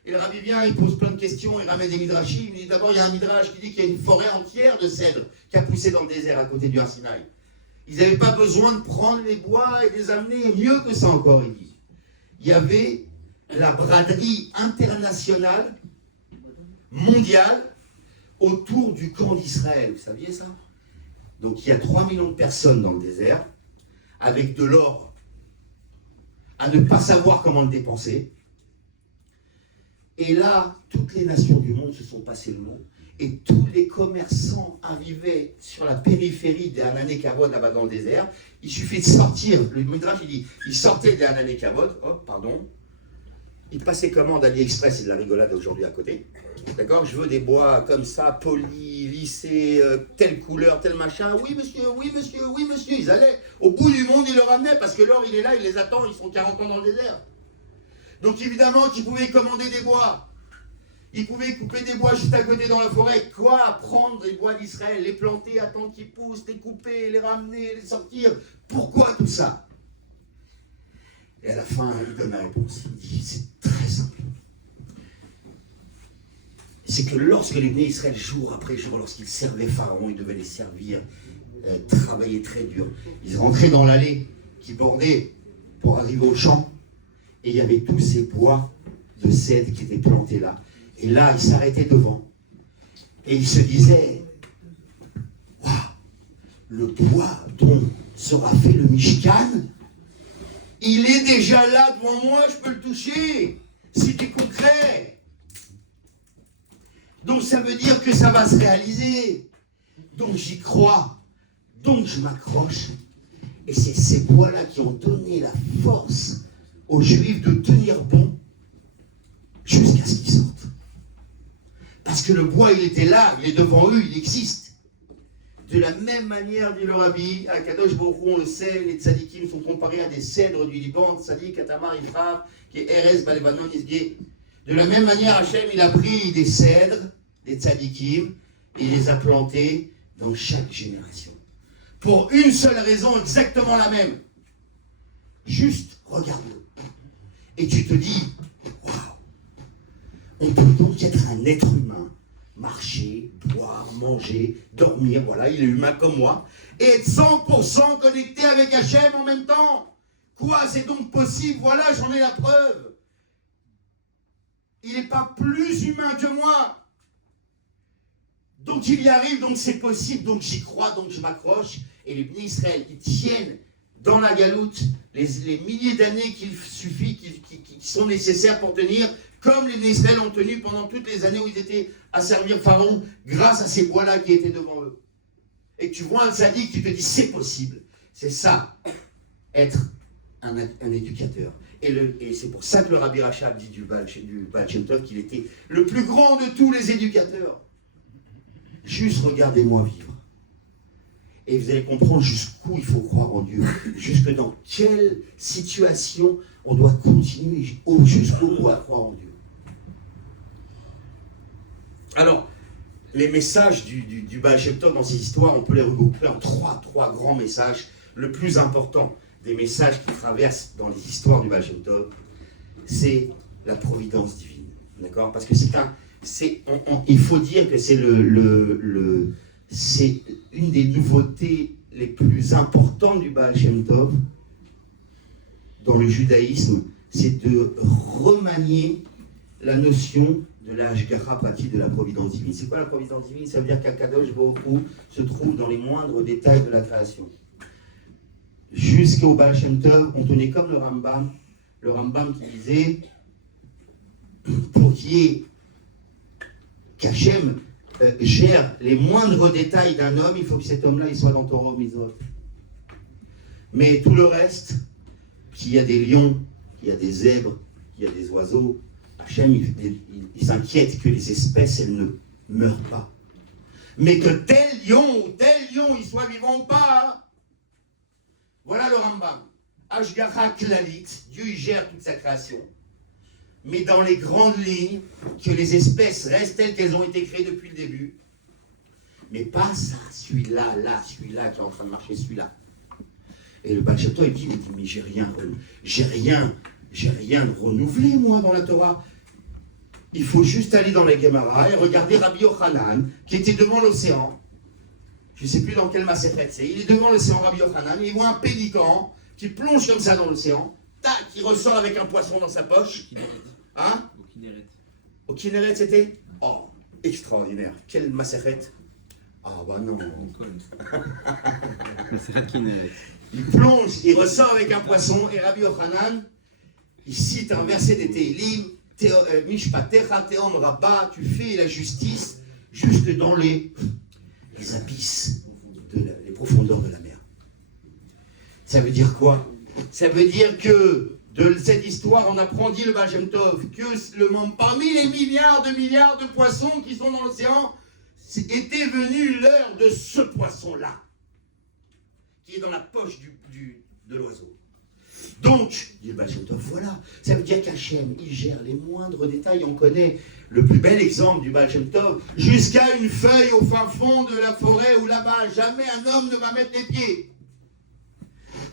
Et le rabbi vient, il pose plein de questions, il ramène des midrashim, il dit d'abord, il y a un midrash qui dit qu'il y a une forêt entière de cèdres qui a poussé dans le désert à côté du Har Sinaï. Ils n'avaient pas besoin de prendre les bois et de les amener, mieux que ça encore, il dit. Il y avait la braderie internationale, mondiale, autour du camp d'Israël. Vous saviez ça? Donc il y a 3 millions de personnes dans le désert, avec de l'or, à ne pas savoir comment le dépenser. Et là, toutes les nations du monde se sont passées le nom, et tous les commerçants arrivaient sur la périphérie des Hananei Kavod, là-bas dans le désert. Il suffit de sortir, le Midrash il dit, ils sortaient des Hananei Kavod, ils passaient commande AliExpress, c'est de la rigolade aujourd'hui à côté. D'accord, je veux des bois comme ça, polis, lissés, telle couleur, tel machin. Oui monsieur, oui monsieur, oui monsieur. Ils allaient au bout du monde, ils le ramenaient parce que l'or il est là, il les attend, ils sont 40 ans dans le désert. Donc évidemment qu'ils pouvaient commander des bois. Ils pouvaient couper des bois juste à côté dans la forêt. Quoi? Prendre des bois d'Israël, les planter, attendre qu'ils poussent, les couper, les ramener, les sortir. Pourquoi tout ça? Et à la fin, il donne la réponse. Il dit, c'est très simple. C'est que lorsque les Bnei Israël, jour après jour, lorsqu'ils servaient Pharaon, ils devaient les servir, travailler très dur. Ils rentraient dans l'allée qui bordait pour arriver au champ. Et il y avait tous ces bois de cèdre qui étaient plantés là. Et là, ils s'arrêtaient devant. Et ils se disaient, waouh, le bois dont sera fait le Mishkan, il est déjà là devant moi, je peux le toucher. C'était concret. Donc ça veut dire que ça va se réaliser. Donc j'y crois. Donc je m'accroche. Et c'est ces bois-là qui ont donné la force aux Juifs de tenir bon jusqu'à ce qu'ils sortent. Parce que le bois, il était là, il est devant eux, il existe. De la même manière, dit le Rabbi, à Kadosh Baruch Hu, on le sait, les tzadikim sont comparés à des cèdres du Liban, tzadik, Atamar, Ifrav, qui est Erez, Balevanon, Isgé. De la même manière, Hachem, il a pris des cèdres, des tzadikim, et il les a plantés dans chaque génération. Pour une seule raison, exactement la même. Juste, regarde-le. Et tu te dis, waouh, on peut donc être un être humain, marcher, boire, manger, dormir, voilà, il est humain comme moi, et être 100% connecté avec Hachem en même temps. Quoi, c'est donc possible? Voilà, j'en ai la preuve. Il n'est pas plus humain que moi. Donc il y arrive, donc c'est possible, donc j'y crois, donc je m'accroche. Et les bénis Israël, ils tiennent dans la galoute les milliers d'années qu'il suffit, qui sont nécessaires pour tenir, comme les bénis Israël ont tenu pendant toutes les années où ils étaient à servir Pharaon, grâce à ces bois-là qui étaient devant eux. Et que tu vois un sadique, tu te dis c'est possible. C'est ça, être un éducateur. Et c'est pour ça que le Rabbi Rachab dit du Baal Shem Tov qu'il était le plus grand de tous les éducateurs. Juste regardez-moi vivre. Et vous allez comprendre jusqu'où il faut croire en Dieu. Jusque dans quelle situation on doit continuer jusqu'au bout à croire en Dieu. Alors, les messages du Baal Shem Tov dans ces histoires, on peut les regrouper en trois grands messages. Le plus important des messages qui traversent dans les histoires du Baal Shem Tov, c'est la providence divine. D'accord? Parce que il faut dire que c'est c'est une des nouveautés les plus importantes du Baal Shem Tov dans le judaïsme, c'est de remanier la notion de la Hashgacha Prati, de la providence divine. C'est quoi la providence divine? Ça veut dire qu'Akadosh Baruch Hu se trouve dans les moindres détails de la création. Jusqu'au Baal Shem Tov, on tenait comme le Rambam qui disait, pour qu'il y ait qu'Hachem gère les moindres détails d'un homme, il faut que cet homme-là il soit dans Torah Mitzvot. Mais tout le reste, qu'il y a des lions, qu'il y a des zèbres, qu'il y a des oiseaux, Hachem il s'inquiète que les espèces elles ne meurent pas. Mais que tel lion ou tel lion il soit vivant ou pas. Voilà le Rambam. Hashgacha Klalit, Dieu il gère toute sa création. Mais dans les grandes lignes, que les espèces restent telles qu'elles ont été créées depuis le début. Mais pas ça, celui-là qui est en train de marcher, celui-là. Et le Baal Shem Tov, il dit, mais j'ai rien renouvelé, moi, dans la Torah. Il faut juste aller dans les Gemara et regarder Rabbi Yochanan, qui était devant l'océan. Je ne sais plus dans quel Masechet c'est. Il est devant l'océan, Rabbi Yochanan, et il voit un pélican qui plonge comme ça dans l'océan, tac, qui ressort avec un poisson dans sa poche. Hein? Au Kinneret, c'était? Oh, extraordinaire. Quel Masechet? Ah, bah non. Masechet Kinneret. Il plonge, il ressort avec un poisson, et Rabbi Yochanan, il cite un verset des Tehillim, Mishpatecha Teom Rabba, tu fais la justice jusque dans les abysses, les profondeurs de la mer. Ça veut dire quoi? Ça veut dire que de cette histoire, on apprend, dit le Baal Shem Tov, que parmi les milliards de poissons qui sont dans l'océan, était venue l'heure de ce poisson-là, qui est dans la poche de l'oiseau. Donc, dit le Baal Shem Tov, voilà, ça veut dire qu'Hachem, il gère les moindres détails. On connaît le plus bel exemple du Baal Shem Tov, jusqu'à une feuille au fin fond de la forêt où là-bas, jamais un homme ne va mettre les pieds.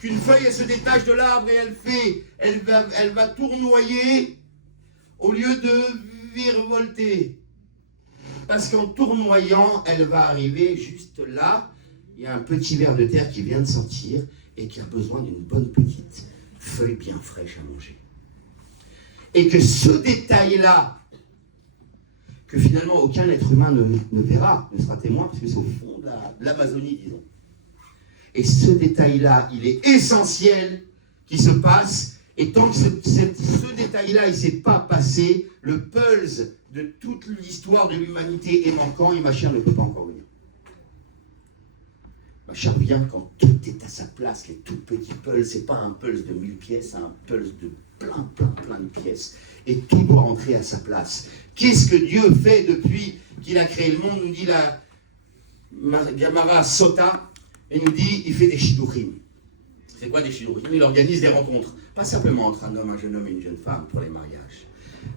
Qu'une feuille, elle se détache de l'arbre et elle va tournoyer au lieu de virevolter. Parce qu'en tournoyant, elle va arriver juste là. Il y a un petit ver de terre qui vient de sortir et qui a besoin d'une bonne petite feuille bien fraîche à manger. Et que ce détail-là, que finalement aucun être humain ne verra, ne sera témoin, parce que c'est au fond de l'Amazonie, disons. Et ce détail-là, il est essentiel qu'il se passe. Et tant que ce détail-là, il ne s'est pas passé, le pulse de toute l'histoire de l'humanité est manquant et ma chère ne peut pas encore venir. Ma chère vient quand tout est à sa place, les tout petits pulses, ce n'est pas un pulse de 1000 pièces, c'est un pulse de plein de pièces. Et tout doit rentrer à sa place. Qu'est-ce que Dieu fait depuis qu'il a créé le monde? Nous dit la Gemara Sota. Il nous dit, il fait des shidduchim. C'est quoi des shidduchim? Il organise des rencontres. Pas simplement entre un homme, un jeune homme et une jeune femme pour les mariages.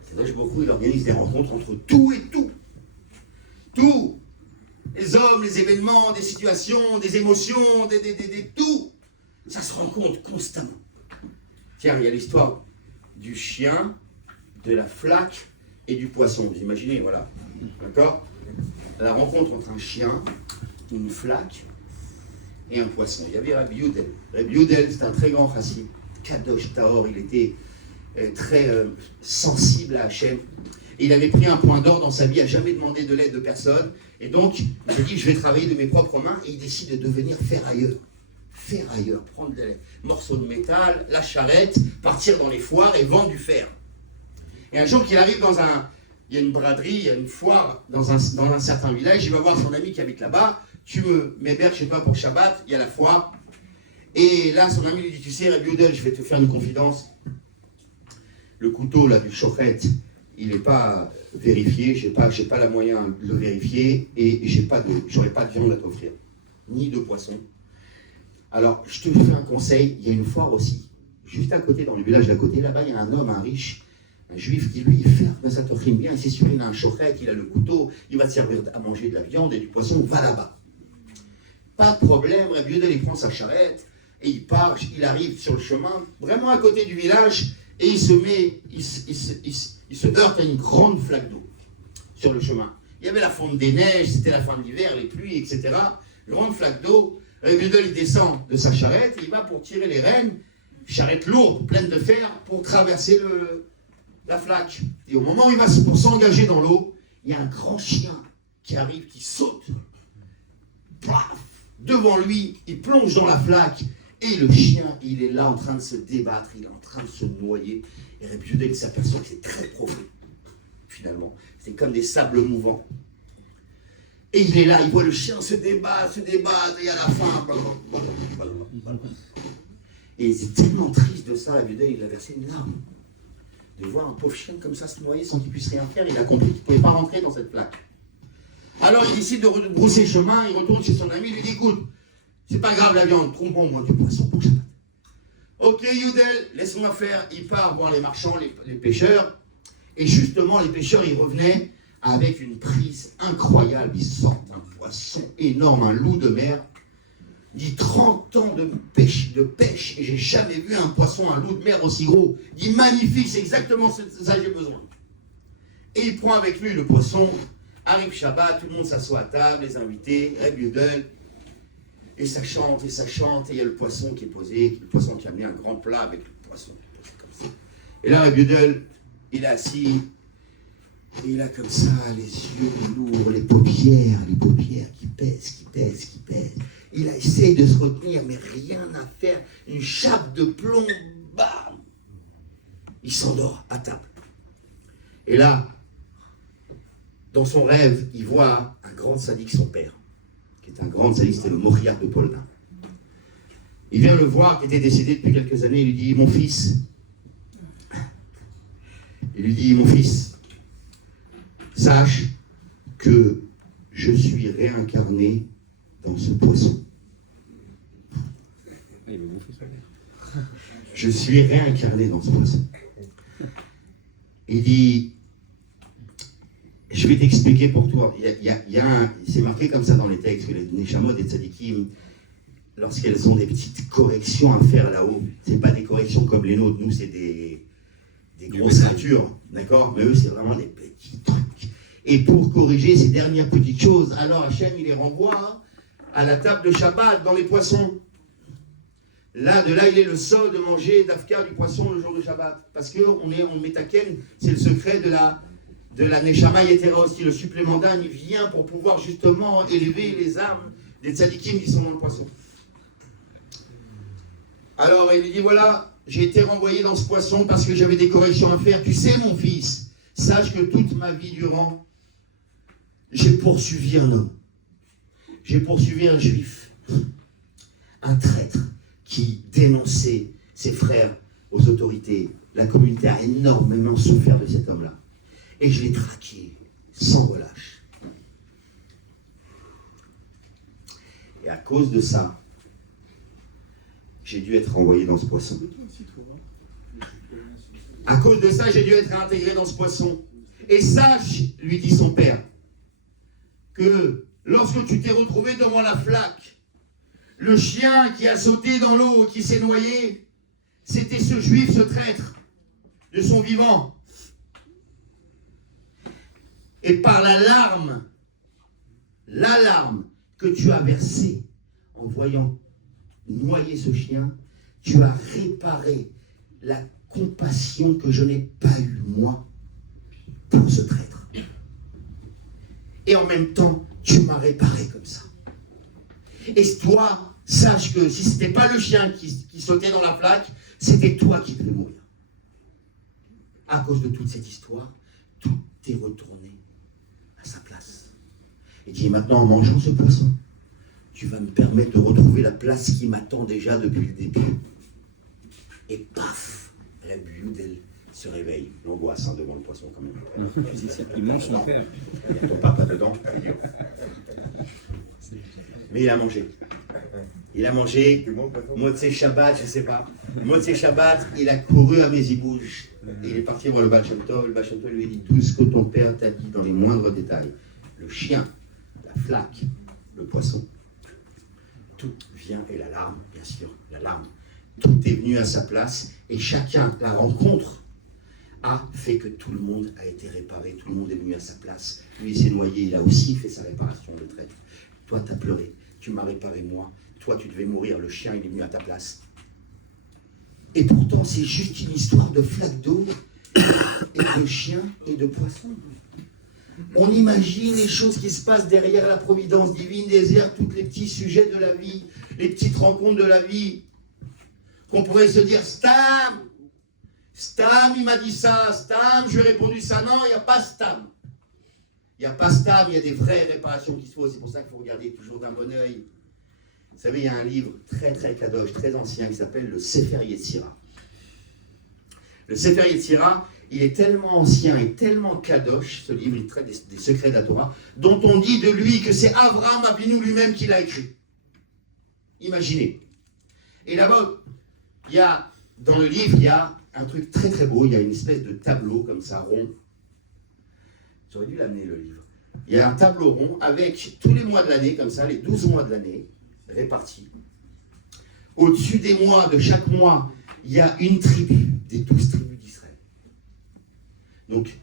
C'est-à-dire beaucoup, il organise des rencontres entre tout et tout. Tout. Les hommes, les événements, des situations, des émotions, tout. Ça se rencontre constamment. Tiens, il y a l'histoire du chien, de la flaque et du poisson. Vous imaginez, voilà. D'accord? La rencontre entre un chien, une flaque, et un poisson. Il y avait Rabbi Yudel. Rabbi Yudel, c'est un très grand chassid. Kadosh Tahor, il était très sensible à Hachem. Et il avait pris un point d'or dans sa vie, à jamais demander de l'aide de personne. Et donc, il s'est dit, je vais travailler de mes propres mains. Et il décide de devenir ferrailleur. Ferrailleur, prendre des morceaux de métal, la charrette, partir dans les foires et vendre du fer. Et un jour qu'il arrive il y a une braderie, il y a une foire dans un certain village, il va voir son ami qui habite là-bas, tu m'héberges chez toi pour Shabbat, il y a la foire. Et là, son ami lui dit, tu sais, Rabbi Yehuda, je vais te faire une confidence. Le couteau là du shochet, il n'est pas vérifié, j'ai pas la moyen de le vérifier et j'aurais pas de viande à t'offrir, ni de poisson. Alors, je te fais un conseil, il y a une foire aussi, juste à côté, dans le village d'à côté, là-bas, il y a un homme, un riche, un juif qui lui fait un ça te rime bien, il c'est sûr, il a un shochet, il a le couteau, il va te servir à manger de la viande et du poisson, va là-bas. Pas de problème, Rabbi Yehuda, il prend sa charrette et il part, il arrive sur le chemin, vraiment à côté du village, et il se heurte à une grande flaque d'eau sur le chemin. Il y avait la fonte des neiges, c'était la fin de l'hiver, les pluies, etc. Grande flaque d'eau. Rabbi Yehuda, il descend de sa charrette, il va pour tirer les rênes, charrette lourde, pleine de fer, pour traverser la flaque. Et au moment où il va pour s'engager dans l'eau, il y a un grand chien qui arrive, qui saute. Paf, devant lui, il plonge dans la flaque. Et le chien, il est là en train de se débattre, il est en train de se noyer. Et Rabbi Yehuda, il s'aperçoit que c'est très profond, finalement. C'est comme des sables mouvants. Et il est là, il voit le chien se débattre, et à la fin... Et il est tellement triste de ça, Rabbi Yehuda, il a versé une larme. De voir un pauvre chien comme ça se noyer sans qu'il puisse rien faire, il a compris qu'il ne pouvait pas rentrer dans cette flaque. Alors il décide de brousser chemin, il retourne chez son ami, il lui dit, écoute, c'est pas grave la viande, trompons-moi du poisson pour Shabbat. Ok Yudel, laisse-moi faire. Il part voir les marchands, les pêcheurs. Et justement, les pêcheurs, ils revenaient avec une prise incroyable. Ils sortent un poisson énorme, un loup de mer. Il dit 30 ans de pêche, et j'ai jamais vu un poisson, un loup de mer aussi gros. Il dit magnifique, c'est exactement ça que j'ai besoin. Et il prend avec lui le poisson. Arrive Shabbat, tout le monde s'assoit à table, les invités, Rabbi Yehuda. Et ça chante, et il y a le poisson qui est posé, le poisson qui a mis un grand plat avec le poisson comme ça. Et là, Rabbi Yehuda, il est assis, et il a comme ça les yeux lourds, les paupières qui pèsent. Il a essayé de se retenir, mais rien à faire, une chape de plomb, bam. Il s'endort à table. Et là, dans son rêve, il voit un grand sadique, son père, qui est un grand sadique, c'était le Mochiach de Polna. Il vient le voir, qui était décédé depuis quelques années, il lui dit, mon fils, sache que je suis réincarné dans ce poisson. Je suis réincarné dans ce poisson. Il dit, je vais t'expliquer pour toi. C'est marqué comme ça dans les textes que les Neshamot et Tzadikim, lorsqu'elles ont des petites corrections à faire là-haut, c'est pas des corrections comme les nôtres, nous c'est des grosses ratures, d'accord? Mais eux c'est vraiment des petits trucs. Et pour corriger ces dernières petites choses, alors Hachem il les renvoie à la table de Shabbat dans les poissons. De là il est le sol de manger d'Afka du poisson le jour de Shabbat. Parce qu'on est en Metaken, c'est le secret de la Neshama Yeteros, qui est le supplément d'âme, il vient pour pouvoir justement élever les âmes des tzadikim qui sont dans le poisson. Alors il lui dit, voilà, j'ai été renvoyé dans ce poisson parce que j'avais des corrections à faire. Tu sais mon fils, sache que toute ma vie durant, j'ai poursuivi un homme. J'ai poursuivi un juif, un traître qui dénonçait ses frères aux autorités. La communauté a énormément souffert de cet homme-là. Et je l'ai traqué sans relâche. Et à cause de ça, j'ai dû être renvoyé dans ce poisson. À cause de ça, j'ai dû être intégré dans ce poisson. Et sache, lui dit son père, que lorsque tu t'es retrouvé devant la flaque, le chien qui a sauté dans l'eau, qui s'est noyé, c'était ce juif, ce traître, de son vivant. Et par la larme que tu as versée en voyant noyer ce chien, tu as réparé la compassion que je n'ai pas eue, moi, pour ce traître. Et en même temps, tu m'as réparé comme ça. Et toi, sache que si ce n'était pas le chien qui sautait dans la flaque, c'était toi qui devais mourir. À cause de toute cette histoire, tout est retourné à sa place. Et dit, maintenant, en mangeant ce poisson, tu vas me permettre de retrouver la place qui m'attend déjà depuis le début. Et paf, Rabbi Yudel se réveille. L'angoisse devant le poisson quand même. Il mange son père. Il n'y a ton papa dedans. Mais il a mangé. Il a mangé. Motzei Shabbat, je ne sais pas. Motzei Shabbat, il a couru à Mezibouj. Et il est parti voir le Baal Shem Tov. Le Baal Shem Tov lui a dit tout ce que ton père t'a dit dans les moindres détails. Le chien, la flaque, le poisson. Tout vient, et la larme, bien sûr, la larme. Tout est venu à sa place. Et chacun, la rencontre, a fait que tout le monde a été réparé. Tout le monde est venu à sa place. Lui, il s'est noyé. Il a aussi fait sa réparation, le traître. Toi, tu as pleuré. Tu m'as réparé, moi. Toi, tu devais mourir. Le chien, il est venu à ta place. Et pourtant, c'est juste une histoire de flaque d'eau, et de chien, et de poisson. On imagine les choses qui se passent derrière la providence divine des airs, tous les petits sujets de la vie, les petites rencontres de la vie, qu'on pourrait se dire, Stam, il m'a dit ça, Stam, je lui ai répondu ça. Non, il n'y a pas Stam. Il n'y a pas Stam, il y a des vraies réparations qui se font. C'est pour ça qu'il faut regarder toujours d'un bon œil. Vous savez, il y a un livre très très kadosh, très ancien, qui s'appelle le Sefer Yetzira. Le Sefer Yetzira, il est tellement ancien et tellement kadosh, ce livre, il traite des secrets de la Torah, dont on dit de lui que c'est Avraham Avinu lui-même qui l'a écrit. Imaginez. Et là-bas, dans le livre, il y a un truc très très beau, il y a une espèce de tableau comme ça, rond. J'aurais dû l'amener, le livre. Il y a un tableau rond avec tous les mois de l'année, comme ça, les 12 mois de l'année, répartis. Au-dessus des mois, de chaque mois, il y a une tribu, des 12 tribus d'Israël. Donc,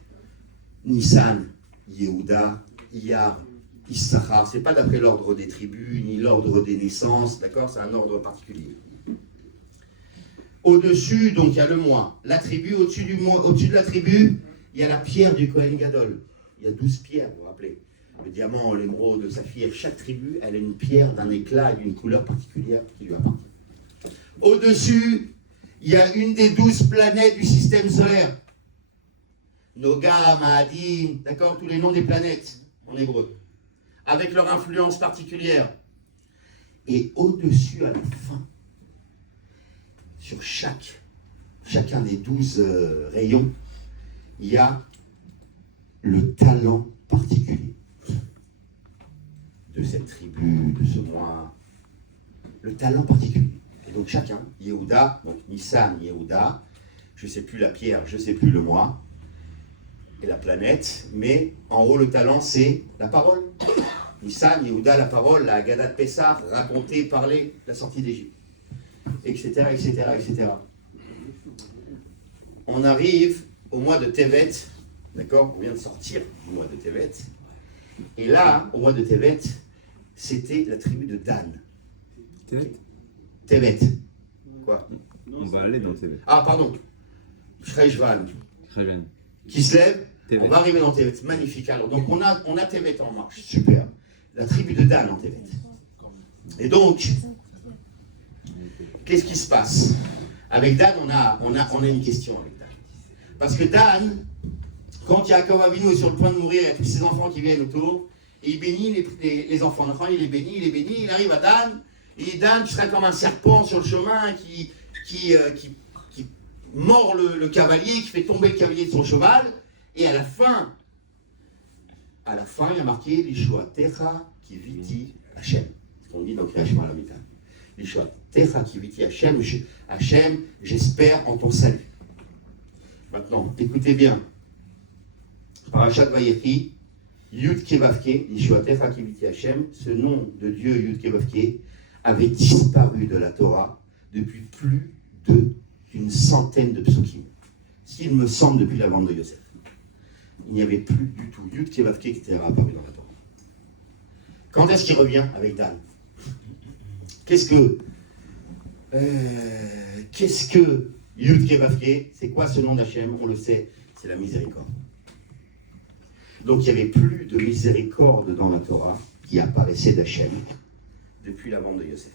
Nissan, Yehuda, Iyar, Issachar, c'est pas d'après l'ordre des tribus, ni l'ordre des naissances, d'accord? C'est un ordre particulier. Au-dessus, donc, il y a le mois. La tribu, au-dessus de la tribu, il y a la pierre du Kohen Gadol. Il y a 12 pierres, vous vous rappelez? Le diamant, l'émeraude, le saphir, chaque tribu, elle a une pierre d'un éclat et d'une couleur particulière qui lui appartient. Au-dessus, il y a une des 12 planètes du système solaire. Noga, Mahadi, d'accord, tous les noms des planètes en hébreu, avec leur influence particulière. Et au-dessus, à la fin, sur chacun des 12 rayons, il y a le talent particulier de cette tribu, de ce mois, le talent particulier. Et donc chacun, Yehuda, donc Nissan, Yehuda, je ne sais plus la pierre, je ne sais plus le mois, et la planète, mais en haut le talent c'est la parole. Nissan, Yehuda, la parole, la Haggadah de Pessah, raconter, parler, la sortie d'Égypte, etc., etc., etc. On arrive au mois de Tevet, d'accord, on vient de sortir du mois de Tevet, et là, au mois de Tevet, c'était la tribu de Dan. Tevet. Quoi? On va aller dans Tevet. Ah, pardon. Shrejvan. Shrejvan. Qui se lève, Tevet. on va arriver dans Tevet. Magnifique. Alors, donc on a Tevet en marche. Super. La tribu de Dan en Tevet. Et donc, qu'est-ce qui se passe? Avec Dan, on a une question avec Dan. Parce que Dan, quand Yaakov Avinu est sur le point de mourir, il y a tous ses enfants qui viennent autour, et il bénit les enfants. L'enfant, il les bénit, il arrive à Dan, et il dit, Dan, tu serais comme un serpent sur le chemin qui mord le cavalier, qui fait tomber le cavalier de son cheval, et à la fin, il y a marqué, Lishua Techa Kiviti Hashem. C'est ce qu'on dit dans Kriyat Shema Lamita. Lishua Techa Kiviti Hashem, Hashem, j'espère en ton salut. Maintenant, écoutez bien. Parashat Vayechi, Yud Kevavke, Yeshua Techa Kiviti Hashem, ce nom de Dieu Yud Kevavke avait disparu de la Torah depuis plus d'une centaine de psukim. S'il me semble depuis la vente de Yosef. Il n'y avait plus du tout Yud Kevavke qui était apparu dans la Torah. Quand est-ce qu'il revient avec Dan? Qu'est-ce que Yud Kevavke, c'est quoi ce nom d'Hachem? On le sait, c'est la miséricorde. Donc il n'y avait plus de miséricorde dans la Torah qui apparaissait d'Hachem depuis la vente de Yosef.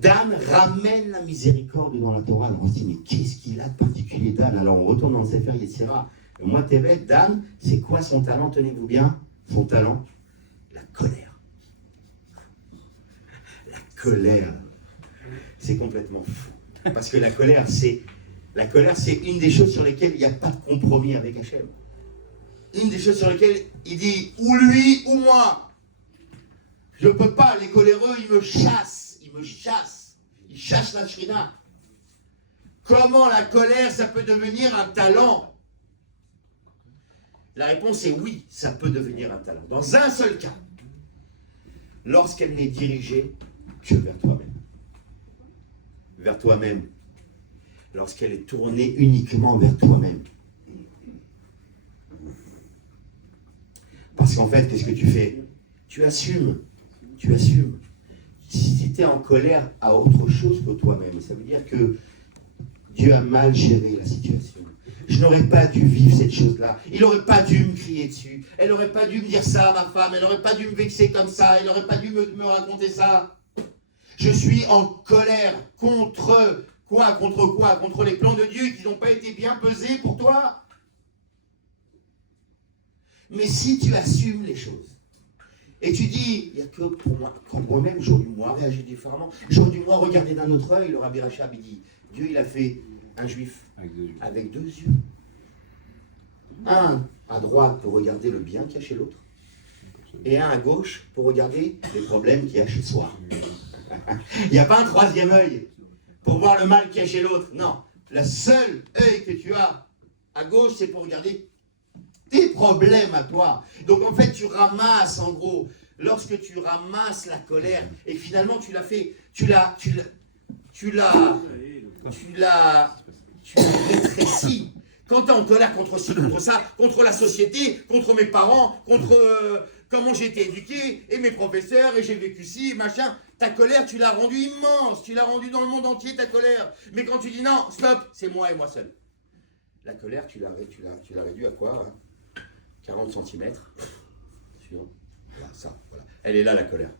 Dan ramène la miséricorde dans la Torah. Alors on se dit, mais qu'est-ce qu'il a de particulier, Dan? Alors on retourne dans le Sefer Yetzira. Moi, Tevet, Dan, c'est quoi son talent? Tenez-vous bien, son talent, la colère. La colère, c'est complètement fou. Parce que la colère, c'est une des choses sur lesquelles il n'y a pas de compromis avec Hachem. Une des choses sur lesquelles il dit, ou lui, ou moi. Je ne peux pas, les coléreux, ils me chassent. Ils chassent la Shrina. Comment la colère, ça peut devenir un talent? La réponse est oui, ça peut devenir un talent. Dans un seul cas, lorsqu'elle n'est dirigée que vers toi-même. Vers toi-même. Lorsqu'elle est tournée uniquement vers toi-même. Parce qu'en fait, qu'est-ce que tu fais? Tu assumes. Tu assumes. Si tu es en colère à autre chose que toi-même, ça veut dire que Dieu a mal géré la situation. Je n'aurais pas dû vivre cette chose-là. Il n'aurait pas dû me crier dessus. Elle n'aurait pas dû me dire ça à ma femme. Elle n'aurait pas dû me vexer comme ça. Elle n'aurait pas dû me raconter ça. Je suis en colère contre quoi? Contre quoi? Contre les plans de Dieu qui n'ont pas été bien pesés pour toi. Mais si tu assumes les choses, et tu dis, il n'y a que pour moi, comme moi-même, j'aurais dû moi réagir différemment. J'aurais dû moi regarder d'un autre œil. Le Rabbi Rachab, il dit, Dieu, il a fait un juif avec deux yeux. Un à droite pour regarder le bien qu'il y a chez l'autre, et un à gauche pour regarder les problèmes qu'il y a chez soi. Il n'y a pas un troisième œil pour voir le mal qu'il y a chez l'autre. Non, le seul œil que tu as à gauche, c'est pour regarder tes problèmes à toi. Donc en fait, tu ramasses, en gros, lorsque tu ramasses la colère, et finalement tu l'as fait, tu l'as rétréci. Quand tu es en colère contre ci, contre ça, contre la société, contre mes parents, contre comment j'ai été éduqué, et mes professeurs, et j'ai vécu ci, machin, ta colère, tu l'as rendue immense, tu l'as rendue dans le monde entier, ta colère. Mais quand tu dis non, stop, c'est moi et moi seul. La colère, tu l'as réduite à quoi, hein? 40 cm. Voilà, ça, voilà. Elle est là, la colère.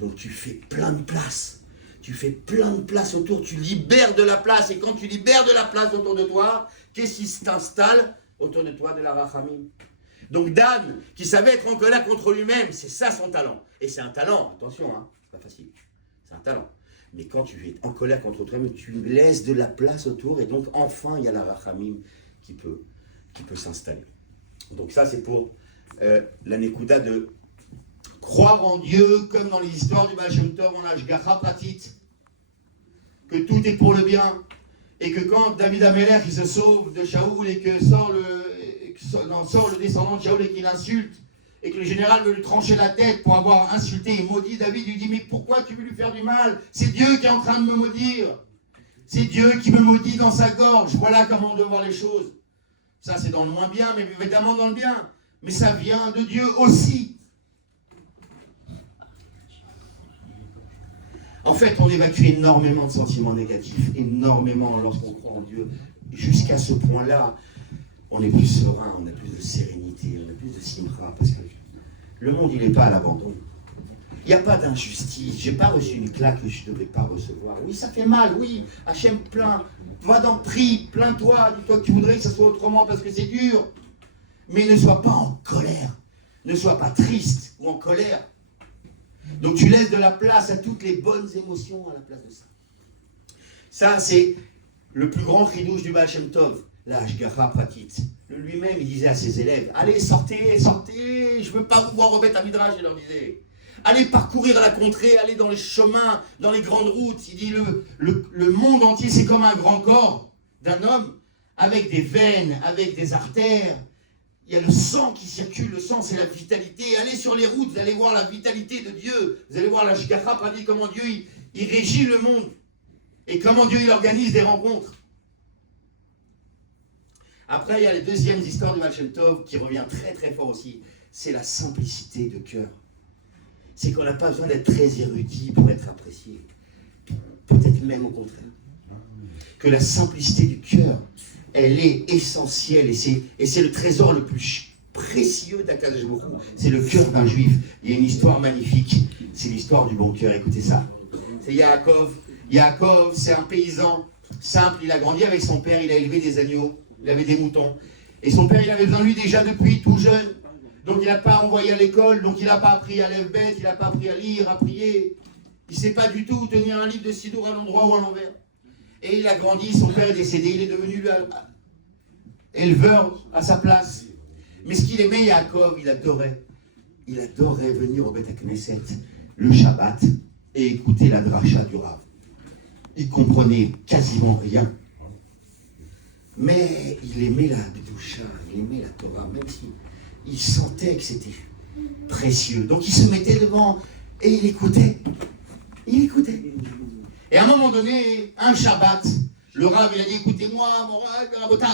Donc tu fais plein de place. Tu fais plein de place autour, tu libères de la place. Et quand tu libères de la place autour de toi, qu'est-ce qui s'installe autour de toi? De la rachamim. Donc Dan, qui savait être en colère contre lui-même, c'est ça son talent. Et c'est un talent, attention, hein, c'est pas facile. C'est un talent. Mais quand tu es en colère contre toi-même, tu laisses de la place autour. Et donc enfin, il y a la rachamim qui peut s'installer. Donc ça, c'est pour la Nekuda de croire en Dieu, comme dans les histoires du Baal Shem Tov, on a Ashgacha Pratit, que tout est pour le bien, et que quand David Amelech il se sauve de Shaoul et que sort le descendant de Shaoul et qu'il insulte, et que le général veut lui trancher la tête pour avoir insulté et maudit David, lui dit, mais pourquoi tu veux lui faire du mal? C'est Dieu qui est en train de me maudire. C'est Dieu qui me maudit dans sa gorge. Voilà comment on doit voir les choses. Ça, c'est dans le moins bien, mais évidemment dans le bien. Mais ça vient de Dieu aussi. En fait, on évacue énormément de sentiments négatifs, énormément lorsqu'on croit en Dieu. Jusqu'à ce point-là, on est plus serein, on a plus de sérénité, on a plus de simra, parce que le monde, il n'est pas à l'abandon. Il n'y a pas d'injustice. Je n'ai pas reçu une claque que je ne devais pas recevoir. Oui, ça fait mal, oui. Hachem, va dans prie, plains-toi, dis-toi que tu voudrais que ça soit autrement parce que c'est dur. Mais ne sois pas en colère. Ne sois pas triste ou en colère. Donc tu laisses de la place à toutes les bonnes émotions à la place de ça. Ça, c'est le plus grand chidouche du Baal Shem Tov, la Ashgacha Pratit. Lui-même, il disait à ses élèves, allez, sortez, je ne veux pas vous voir remettre un midrash, il leur disait. Allez parcourir la contrée, allez dans les chemins, dans les grandes routes. Il dit le monde entier, c'est comme un grand corps d'un homme, avec des veines, avec des artères. Il y a le sang qui circule, le sang c'est la vitalité. Allez sur les routes, vous allez voir la vitalité de Dieu. Vous allez voir la Shgacha Pratit, comment Dieu il régit le monde. Et comment Dieu il organise des rencontres. Après, il y a les deuxièmes histoires du Baal Shem Tov qui revient très très fort aussi. C'est la simplicité de cœur. C'est qu'on n'a pas besoin d'être très érudit pour être apprécié. Peut-être même au contraire. Que la simplicité du cœur, elle est essentielle et c'est le trésor le plus précieux d'Akadosh Baruch Hu. C'est le cœur d'un juif. Il y a une histoire magnifique. C'est l'histoire du bon cœur. Écoutez ça. C'est Yaakov. Yaakov, c'est un paysan simple. Il a grandi avec son père. Il a élevé des agneaux. Il avait des moutons. Et son père, il avait besoin de lui déjà depuis tout jeune. Donc il n'a pas envoyé à l'école. Donc il n'a pas appris à lève bête. Il n'a pas appris à lire, à prier. Il ne sait pas du tout tenir un livre de Sidour à l'endroit ou à l'envers. Et il a grandi. Son père est décédé. Il est devenu éleveur à sa place. Mais ce qu'il aimait, Yaakov, il adorait venir au Beth Knesset le Shabbat et écouter la dracha du Rav. Il comprenait quasiment rien. Mais il aimait la Kedusha, il aimait la Torah, même s'il sentait que c'était précieux. Donc il se mettait devant et il écoutait. Il écoutait. Et à un moment donné, un Shabbat, le Rav, il a dit, écoutez-moi, mon Rav, Rabotai,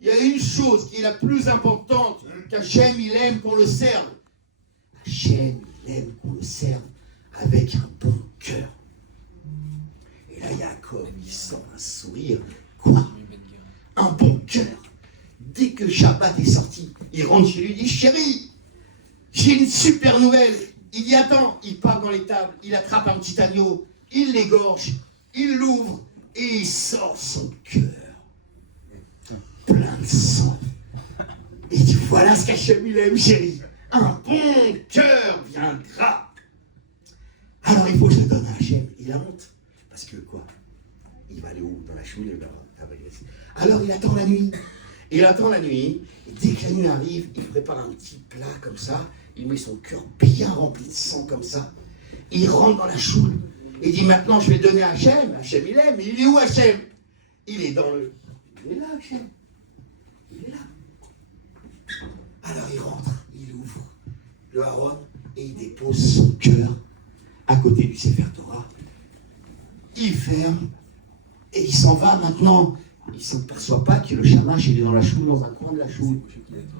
il y a une chose qui est la plus importante, qu'Hachem, il aime qu'on le serve. Hachem, il aime qu'on le serve avec un bon cœur. Et là, Yaakov, il sort un sourire. Quoi? Un bon cœur. Dès que Shabbat est sorti, il rentre chez lui, il dit, chérie, j'ai une super nouvelle. Il y attend, il part dans les tables, il attrape un petit agneau, il l'égorge, il l'ouvre et il sort son cœur. Plein de sang. Et il dit, voilà ce qu'Hachem il aime, chérie. Un bon cœur bien gras. Alors il faut que je le donne à Hachem. Il a honte. Parce que quoi? Il va aller où? Dans la choule, il va régresser. Alors il attend la nuit. Il attend la nuit. Et dès que la nuit arrive, il prépare un petit plat comme ça. Il met son cœur bien rempli de sang comme ça. Il rentre dans la choule. Il dit, maintenant je vais le donner à Hachem. Hachem il aime. Mais il est où Hachem? Il est dans le... Il est là Hachem. Il est là. Alors il rentre, il ouvre le haron et il dépose son cœur à côté du Sefer Torah. Il ferme et il s'en va maintenant. Il ne s'aperçoit pas que le shamash il est dans la choule, dans un coin de la choule,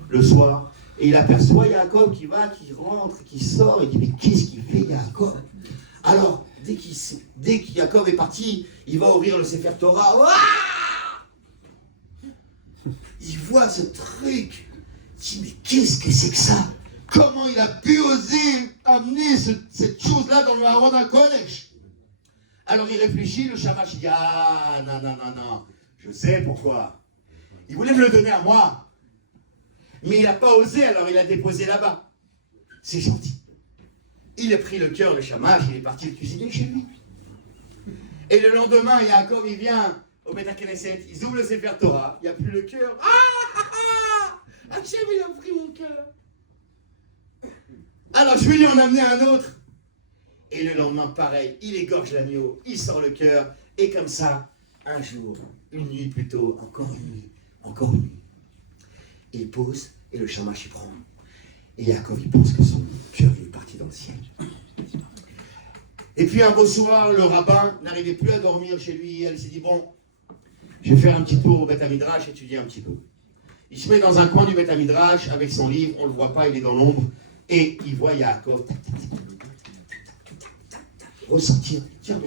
le soir. Et il aperçoit Yaakov qui va, qui rentre, qui sort. Et il dit, mais qu'est-ce qu'il fait Yaakov? Alors, dès que Yaakov est parti, il va ouvrir le Sefer Torah. Ouah! Il voit ce truc. Il dit, mais qu'est-ce que c'est que ça? Comment il a pu oser amener cette chose-là dans le Haron HaKodesh? Alors il réfléchit, le shamash, il dit, ah, non, je sais pourquoi. Il voulait me le donner à moi. Mais il n'a pas osé, alors il a déposé là-bas. C'est gentil. Il a pris le cœur, le shamash, il est parti le cuisiner chez lui. Et le lendemain, Yaakov, il vient au Beth Knesset, ils ouvrent le Sefer Torah, il n'y a plus le cœur. Hachem, il a pris mon cœur. Alors je vais lui en amener un autre. Et le lendemain, pareil, il égorge l'agneau, il sort le cœur, et comme ça, un jour, une nuit plutôt, encore une nuit. Il pose, et le shamash, il prend. Et Yaakov, il pense que son cœur, il est parti dans le ciel. Et puis un beau soir, le rabbin n'arrivait plus à dormir chez lui, et elle s'est dit, bon, je vais faire un petit tour au Beth Midrash, étudier un petit peu. Il se met dans un coin du Beth Midrash avec son livre, on ne le voit pas, il est dans l'ombre, et il voit Yaakov ressortir. Tiens,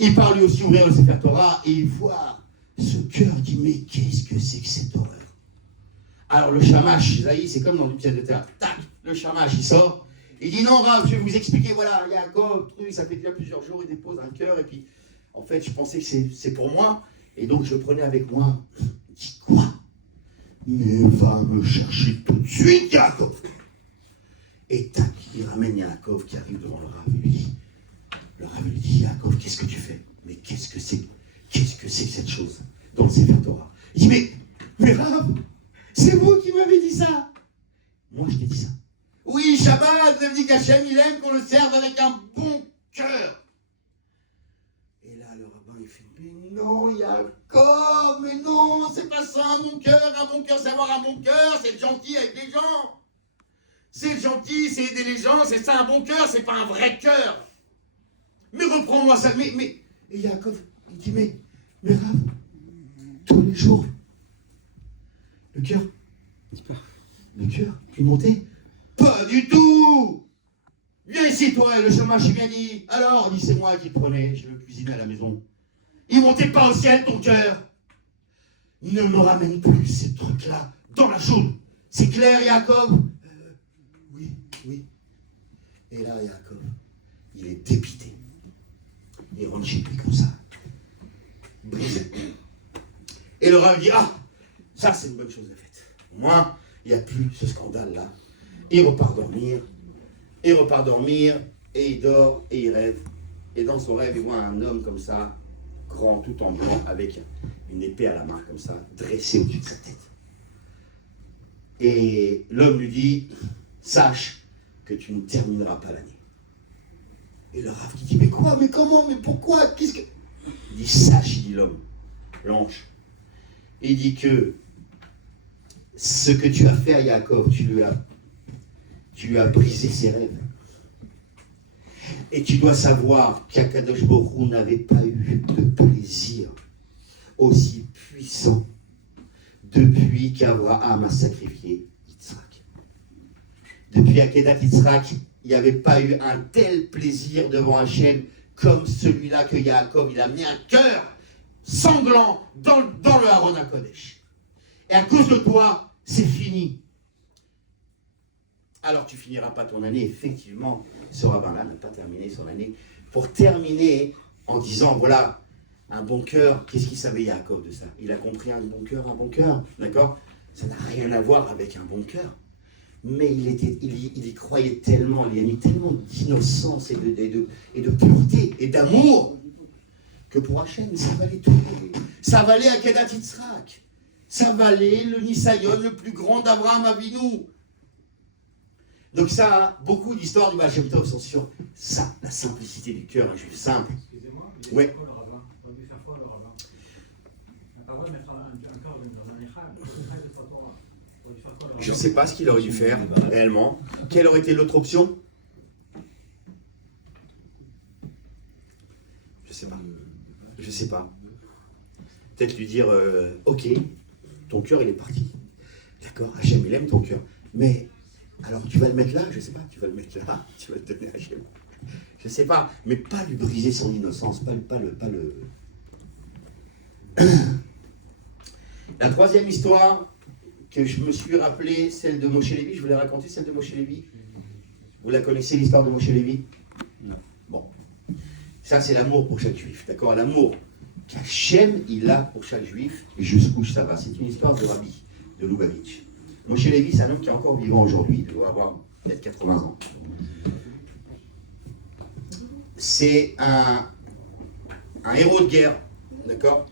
il part lui aussi ouvrir le Sefer Torah, et il voit ce cœur, il dit, mais qu'est-ce que c'est que cette horreur? Alors le shamash, c'est comme dans une pièce de théâtre, tac, le shamash il sort, il dit, non Rav, je vais vous expliquer, voilà, Yaakov, ça fait déjà plusieurs jours, il dépose un cœur, et puis en fait je pensais que c'est pour moi, et donc je le prenais avec moi. Il dit, quoi? Mais va me chercher tout de suite, Yaakov. Et tac, il ramène Yaakov qui arrive devant le Rav, le Rav lui dit, Yaakov, qu'est-ce que tu fais? Mais qu'est-ce que c'est que cette chose dans le Sefer Torah? Il dit, mais Rav, c'est vous qui m'avez dit ça. Moi je t'ai dit ça. Oui, Shabbat, vous avez dit qu'Hachem il aime qu'on le serve avec un bon cœur. Et là, le rabbin, il fait, mais non, Yaakov, mais non, c'est pas ça, un bon cœur, c'est avoir un bon cœur, c'est être gentil avec les gens. C'est être gentil, c'est aider les gens, c'est ça un bon cœur, c'est pas un vrai cœur. Mais reprends-moi ça, mais... Et Yaakov, il dit, mais Rav, tous les jours, le cœur, il montait. Pas du tout. Viens Assis-toi, et le chômage, il vient dit. Alors, dit, c'est moi qui le prenais, je le cuisinais à la maison. Il montait pas au ciel, ton cœur. Ne me ramène plus ces trucs-là dans la chaude. C'est clair, Jacob? Oui, oui. Et là, Jacob, il est dépité. Il rentre chez lui comme ça, brisé. Et le Rav dit, ah, ça c'est une bonne chose de faite. Au moins, il n'y a plus ce scandale-là. Il repart dormir, et il dort, et il rêve. Et dans son rêve, il voit un homme comme ça, grand, tout en blanc, avec une épée à la main comme ça, dressée au-dessus de sa tête. Et l'homme lui dit, sache que tu ne termineras pas l'année. Et le Rav qui dit, mais quoi, mais comment, mais pourquoi, qu'est-ce que... Il dit, sache, il dit l'homme, l'ange. Il dit que ce que tu as fait à Jacob, tu lui as brisé ses rêves. Et tu dois savoir qu'Akadosh Baruch Hu n'avait pas eu de plaisir aussi puissant depuis qu'Abraham a sacrifié Yitzhak. Depuis Akedat Yitzhak, il n'y avait pas eu un tel plaisir devant Hachem comme celui-là que Yaakov, il a mis un cœur sanglant dans le Haron HaKodesh. Et à cause de toi, c'est fini. Alors tu finiras pas ton année. Effectivement, ce rabbin-là n'a pas terminé son année. Pour terminer en disant, voilà, un bon cœur, qu'est-ce qu'il savait Yaakov de ça? Il a compris un bon cœur, d'accord? Ça n'a rien à voir avec un bon cœur. Mais il y croyait tellement, il y a mis tellement d'innocence et de pureté et d'amour que pour Hachem, ça valait tout. Ça valait Akedat Yitzhak. Ça valait le Nisayon le plus grand d'Abraham Avinu. Donc ça, beaucoup d'histoires du Baal Shem Tov sont sur ça, la simplicité du cœur, un juif simple. Excusez-moi, Ouais. quoi le rabbin? On aurait dû faire quoi le rabbin? Pas vrai de mettre un cœur dans un échal, de sa Torah. On aurait dû faire quoi le rabbin? Je ne sais pas ce qu'il aurait dû faire, réellement. Quelle aurait été l'autre option? Je sais pas. Peut-être lui dire, ok, ton cœur il est parti. D'accord, Hachem il aime ton cœur. Mais, alors tu vas le mettre là? Je sais pas, tu vas le mettre là, tu vas le donner à Hachem. Je sais pas, mais pas lui briser son innocence, pas le... La troisième histoire que je me suis rappelé, celle de Moshe Lévi, je voulais raconter celle de Moshe Lévi. Vous la connaissez, l'histoire de Moshe Lévi? Non. Bon. Ça, c'est l'amour pour chaque juif, d'accord? L'amour qu'Hachem, il a pour chaque juif, et jusqu'où ça va. C'est une histoire de Rabbi, de Lubavitch. Moshe Lévi, c'est un homme qui est encore vivant aujourd'hui, il doit avoir peut-être 80 ans. C'est un héros de guerre, d'accord?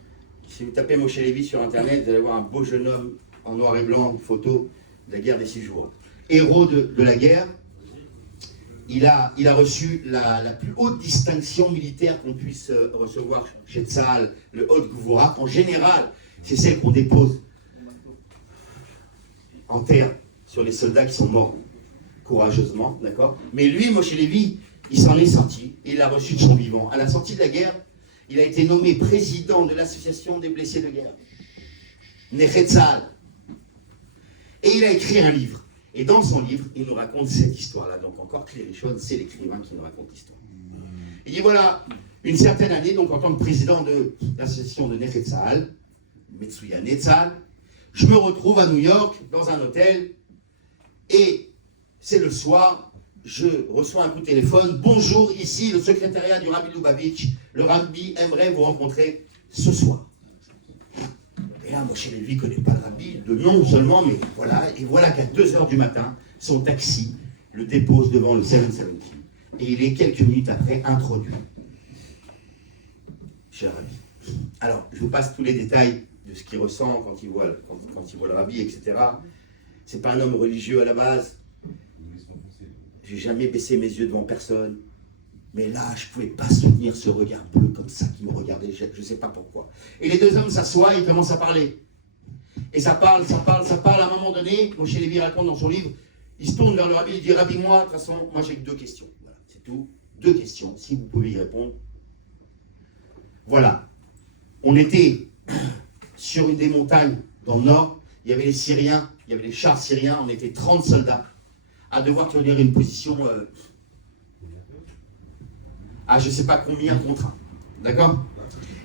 Si vous tapez Moshe Lévi sur Internet, vous allez voir un beau jeune homme en noir et blanc, une photo de la guerre des 6 jours. Héros de la guerre, il a reçu la plus haute distinction militaire qu'on puisse recevoir chez Tzahal, le Haut Gvura. En général, c'est celle qu'on dépose en terre sur les soldats qui sont morts courageusement, d'accord? Mais lui, Moshe Lévi, il s'en est sorti, et il a reçu de son vivant. À la sortie de la guerre, il a été nommé président de l'association des blessés de guerre, Nechet Tzahal. Et il a écrit un livre. Et dans son livre, il nous raconte cette histoire-là. Donc encore Clérichon, c'est l'écrivain qui nous raconte l'histoire. Il dit voilà, une certaine année, donc en tant que président de l'association de Nechet Tzahal, Metsuyan Tzahal, je me retrouve à New York, dans un hôtel, et c'est le soir, je reçois un coup de téléphone. Bonjour, ici le secrétariat du Rabbi Lubavitch. Le Rabbi aimerait vous rencontrer ce soir. Et là, Moshe Lévi ne connaît pas le Rabbi, de nom seulement, mais voilà. Et voilà qu'à 2h du matin, son taxi le dépose devant le 770. Et il est quelques minutes après introduit. Cher Rabbi. Alors, je vous passe tous les détails de ce qu'il ressent quand il voit le Rabbi, etc. C'est pas un homme religieux à la base. J'ai jamais baissé mes yeux devant personne. Mais là, je ne pouvais pas soutenir ce regard bleu comme ça qui me regardait, je ne sais pas pourquoi. Et les deux hommes s'assoient et ils commencent à parler. Et ça parle. À un moment donné, Moshe Lévi raconte dans son livre, il se tourne vers le Rabbi, il dit, Rabbi, moi, de toute façon, moi j'ai que 2 questions. Voilà, c'est tout. 2 questions, si vous pouvez y répondre. Voilà. On était sur une des montagnes dans le nord, il y avait les Syriens, il y avait les chars syriens, on était 30 soldats à devoir tenir une position à je ne sais pas combien contre 1. D'accord?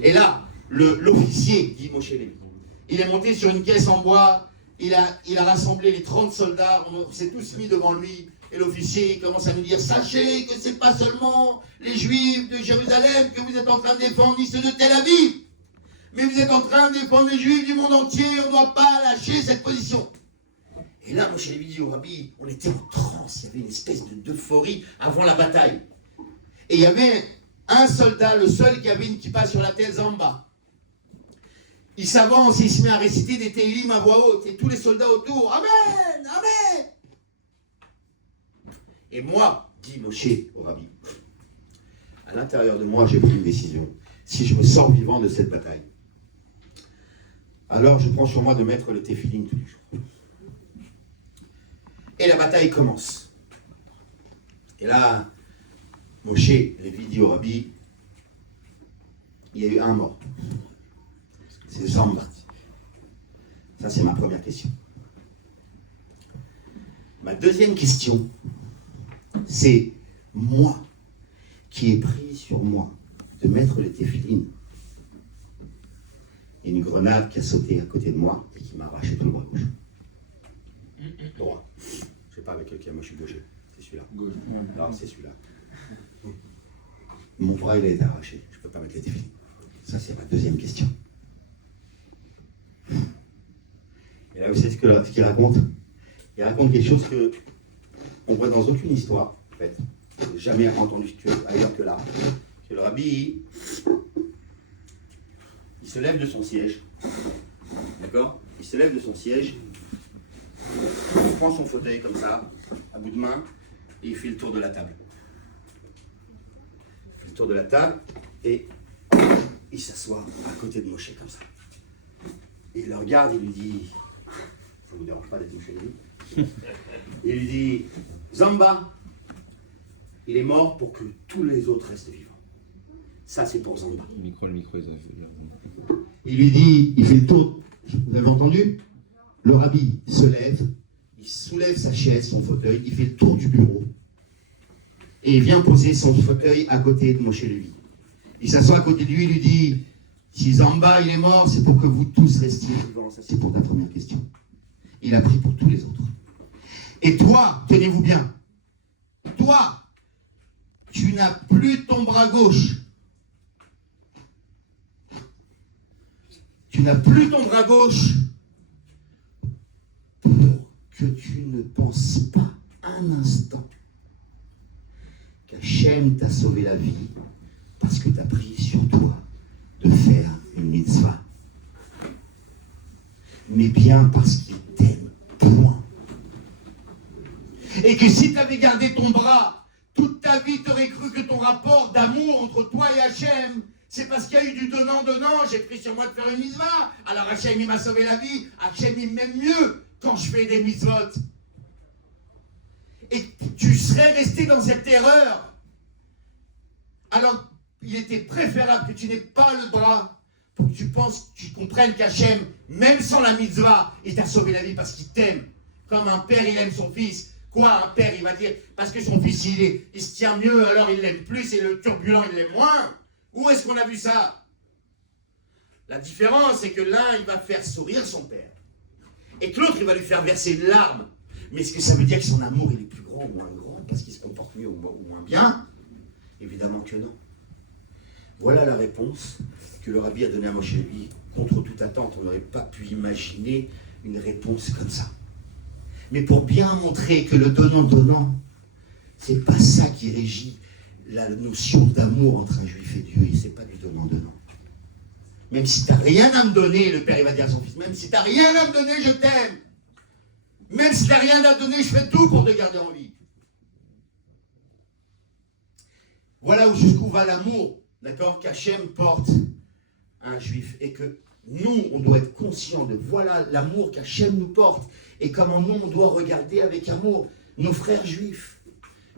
Et là, l'officier, dit Moshe Lévi, il est monté sur une caisse en bois, il a rassemblé les 30 soldats, on s'est tous mis devant lui, et l'officier commence à nous dire, sachez que ce n'est pas seulement les Juifs de Jérusalem que vous êtes en train de défendre, ni ceux de Tel Aviv, mais vous êtes en train de défendre les Juifs du monde entier, on ne doit pas lâcher cette position. Et là, Moshe Lévi dit au rabbi, on était en transe, il y avait une espèce d'euphorie avant la bataille. Et il y avait un soldat, le seul qui avait une kippa sur la tête, Zamba. Il s'avance, il se met à réciter des Tehillim à voix haute, et tous les soldats autour, Amen, Amen. Et moi, dit Moshe au rabbi, à l'intérieur de moi, j'ai pris une décision. Si je me sors vivant de cette bataille, alors je prends sur moi de mettre le tefillin tous les jours. Et la bataille commence. Et là, Moshe Lévi dit au rabbi, il y a eu un mort. C'est Zamba. Ça, c'est ma première question. Ma deuxième question, c'est moi qui ai pris sur moi de mettre le téphilin. Et une grenade qui a sauté à côté de moi et qui m'a arraché tout le bras gauche. Droit. Je ne sais pas avec lequel moi je suis gaucher. C'est celui-là. Non, c'est celui-là. Mon bras, il a été arraché. Je ne peux pas mettre le téphilin. Ça, c'est ma deuxième question. Et là, vous savez ce qu'il raconte? Il raconte quelque chose qu'on voit dans aucune histoire, en fait. Je n'ai jamais entendu ailleurs que là. Que le rabbi, il se lève de son siège. D'accord? Il se lève de son siège. Il prend son fauteuil comme ça, à bout de main, et il fait le tour de la table. Il fait le tour de la table et il s'assoit à côté de Moshe comme ça. Il le regarde et lui dit, ça ne vous dérange pas d'être Moshe Lévi? Il lui dit, Zamba, il est mort pour que tous les autres restent vivants. Ça, c'est pour Zamba. Le micro, ils ont fait. Il lui dit, il fait le tour. Vous avez entendu? Le rabbi se lève, il soulève sa chaise, son fauteuil, il fait le tour du bureau. Et il vient poser son fauteuil à côté de Moshe Lévi. Il s'assoit à côté de lui, il lui dit, si Zamba, il est mort, c'est pour que vous tous restiez vivants. Ça, c'est pour ta première question. Il a pris pour tous les autres. Et toi, tenez-vous bien, toi, tu n'as plus ton bras gauche. Tu n'as plus ton bras gauche pour que tu ne penses pas un instant qu'Hachem t'a sauvé la vie parce que tu as pris sur toi de faire une mitzvah. Mais bien parce qu'il t'aime, point. Et que si tu avais gardé ton bras, toute ta vie, tu aurais cru que ton rapport d'amour entre toi et Hachem, c'est parce qu'il y a eu du donnant-donnant, j'ai pris sur moi de faire une mitzvah. Alors Hachem, il m'a sauvé la vie. Hachem, il m'aime mieux quand je fais des mitzvot. Et tu serais resté dans cette erreur. Alors, il était préférable que tu n'aies pas le bras pour que tu penses, tu comprennes qu'Hachem, même sans la mitzvah, il t'a sauvé la vie parce qu'il t'aime. Comme un père, il aime son fils. Quoi, un père, il va dire, parce que son fils, il se tient mieux, alors il l'aime plus, et le turbulent, il l'aime moins. Où est-ce qu'on a vu ça? La différence, c'est que l'un, il va faire sourire son père. Et que l'autre, il va lui faire verser des larmes. Mais est-ce que ça veut dire que son amour, il est plus grand ou moins grand parce qu'il se comporte mieux ou moins bien? Évidemment que non. Voilà la réponse que le rabbi a donnée à Moshe Lévi. Contre toute attente, on n'aurait pas pu imaginer une réponse comme ça. Mais pour bien montrer que le donnant-donnant, c'est pas ça qui régit la notion d'amour entre un juif et Dieu, et c'est pas du donnant-donnant. Même si tu n'as rien à me donner, le père il va dire à son fils, même si tu n'as rien à me donner, je t'aime. Même si tu n'as rien à donner, je fais tout pour te garder en vie. Voilà jusqu'où va l'amour, d'accord, qu'Hachem porte à un juif. Et que nous, on doit être conscients de voilà l'amour qu'Hachem nous porte. Et comment nous, on doit regarder avec amour nos frères juifs.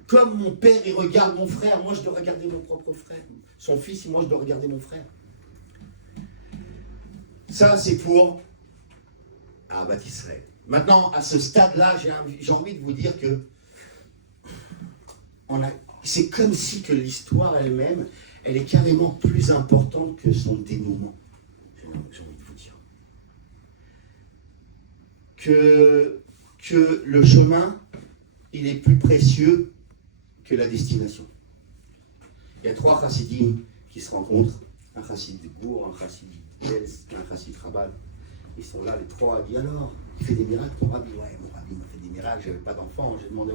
Comme mon père, il regarde mon frère, moi je dois regarder mon propre frère. Son fils, moi je dois regarder mon frère. Ça, c'est pour Ahavat Israël. Maintenant, à ce stade-là, j'ai envie de vous dire que c'est comme si que l'histoire elle-même, elle est carrément plus importante que son dénouement. J'ai envie de vous dire. Que le chemin, il est plus précieux que la destination. Il y a 3 chassidim qui se rencontrent, un chassid de Gour, un chassid d'Els, un chassid Rabat. Ils sont là, les 3, ils disent alors, il fait des miracles, ton rabbi? Ouais, mon rabbi m'a fait des miracles, j'avais pas d'enfant, j'ai demandé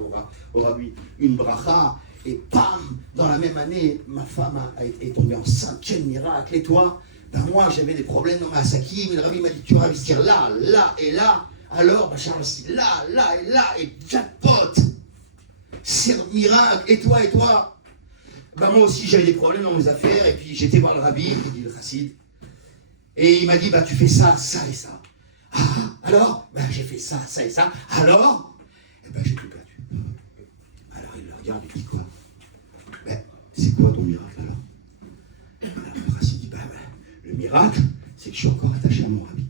au rabbi une bracha, et bam, dans la même année, ma femme est tombée en 5e miracle, et toi? Ben moi, j'avais des problèmes dans ma sakim, et le rabbi m'a dit, tu vas investir là, là et là, alors, ben, j'ai investi là, là et là, et jackpot! C'est un miracle, et toi, et toi? Ben moi aussi, j'avais des problèmes dans mes affaires, et puis j'étais voir le rabbi, il dit le chassid, et il m'a dit, bah, tu fais ça, ça et ça. Ah, alors, bah, j'ai fait ça, ça et ça. Alors, eh ben, j'ai tout perdu. Alors, il le regarde, il dit quoi? Ben, c'est quoi ton miracle alors? Alors, le Racine dit, le miracle, c'est que je suis encore attaché à mon rabbi.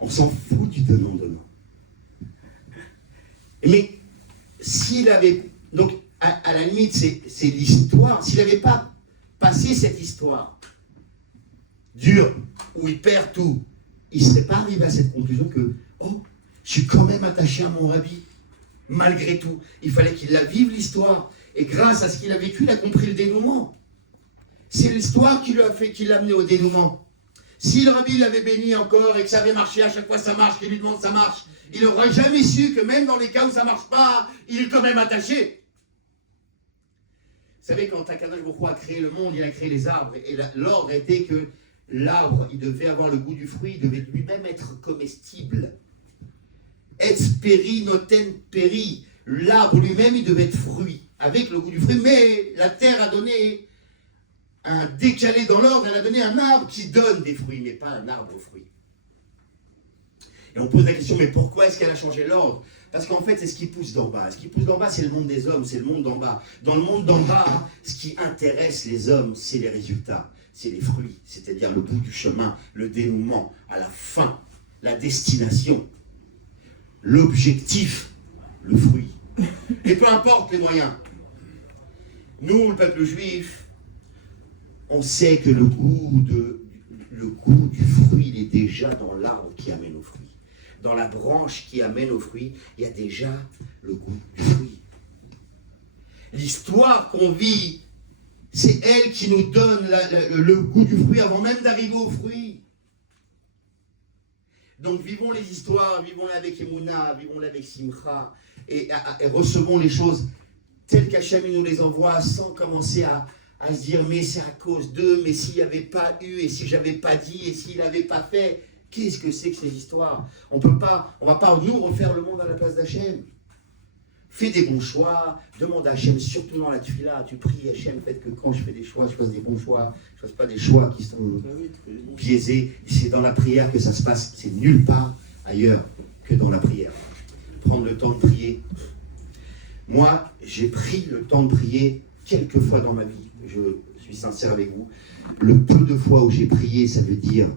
On s'en fout du donnant-donnant. Mais, s'il avait... Donc, à la limite, c'est l'histoire. S'il n'avait pas passé cette histoire dur, où il perd tout, il ne serait pas arrivé à cette conclusion que, oh, je suis quand même attaché à mon rabbi, malgré tout. Il fallait qu'il la vive, l'histoire, et grâce à ce qu'il a vécu, il a compris le dénouement. C'est l'histoire qui l'a amené au dénouement. Si le rabbi l'avait béni encore et que ça avait marché, à chaque fois ça marche, qu'il lui demande ça marche, il n'aurait jamais su que même dans les cas où ça ne marche pas, il est quand même attaché. Vous savez, quand Akadosh Baruch Hu a créé le monde, il a créé les arbres, et l'ordre était que l'arbre, il devait avoir le goût du fruit, il devait lui-même être comestible. Etz peri noten peri. L'arbre lui-même, il devait être fruit, avec le goût du fruit. Mais la terre a donné un décalé dans l'ordre, elle a donné un arbre qui donne des fruits, mais pas un arbre aux fruits. Et on pose la question, mais pourquoi est-ce qu'elle a changé l'ordre? Parce qu'en fait, c'est ce qui pousse d'en bas. Ce qui pousse d'en bas, c'est le monde des hommes, c'est le monde d'en bas. Dans le monde d'en bas, ce qui intéresse les hommes, c'est les résultats. C'est les fruits, c'est-à-dire le bout du chemin, le dénouement, à la fin, la destination, l'objectif, le fruit. Et peu importe les moyens. Nous, le peuple juif, on sait que le goût du fruit, il est déjà dans l'arbre qui amène au fruit. Dans la branche qui amène au fruit, il y a déjà le goût du fruit. L'histoire qu'on vit, c'est elle qui nous donne le goût du fruit avant même d'arriver au fruit. Donc vivons les histoires, vivons-les avec Emouna, vivons-les avec Simcha, et recevons les choses telles qu'Hachem nous les envoie, sans commencer à se dire mais c'est à cause d'eux, mais s'il n'y avait pas eu, et si j'avais pas dit, et s'il n'avait pas fait, qu'est-ce que c'est que ces histoires? On ne va pas nous refaire le monde à la place d'Hachem. Fais des bons choix, demande à Hachem, surtout dans la tefila, tu pries Hachem, faites que quand je fais des choix, je fasse des bons choix, je ne fasse pas des choix qui sont biaisés. C'est dans la prière que ça se passe, c'est nulle part ailleurs que dans la prière. Prendre le temps de prier. Moi, j'ai pris le temps de prier quelques fois dans ma vie, je suis sincère avec vous. Le peu de fois où j'ai prié, ça veut dire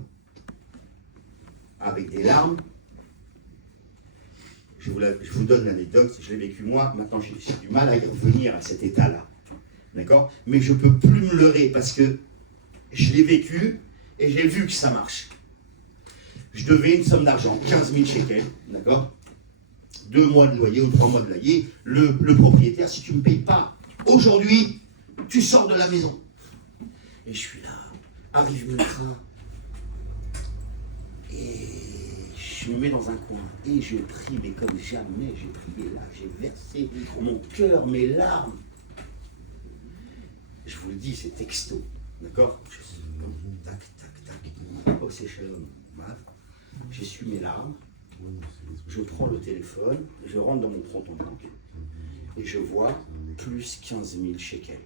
avec des larmes. Je vous donne l'anecdote, je l'ai vécu moi, maintenant j'ai du mal à y revenir à cet état-là. D'accord? Mais je ne peux plus me leurrer parce que je l'ai vécu et j'ai vu que ça marche. Je devais une somme d'argent, 15 000 shekels, d'accord? 2 mois de loyer ou 3 mois de loyer. Le propriétaire, si tu ne me payes pas aujourd'hui, tu sors de la maison. Et je suis là, arrive le train, et je me mets dans un coin, et je prie, mais comme jamais j'ai prié là, j'ai versé mon cœur, mes larmes. Je vous le dis, c'est texto, d'accord? Je suis comme tac, tac, tac, oh c'est shalom, j'essuie mes larmes, je prends le téléphone, je rentre dans mon compte en banque, et je vois plus 15 000 shekels.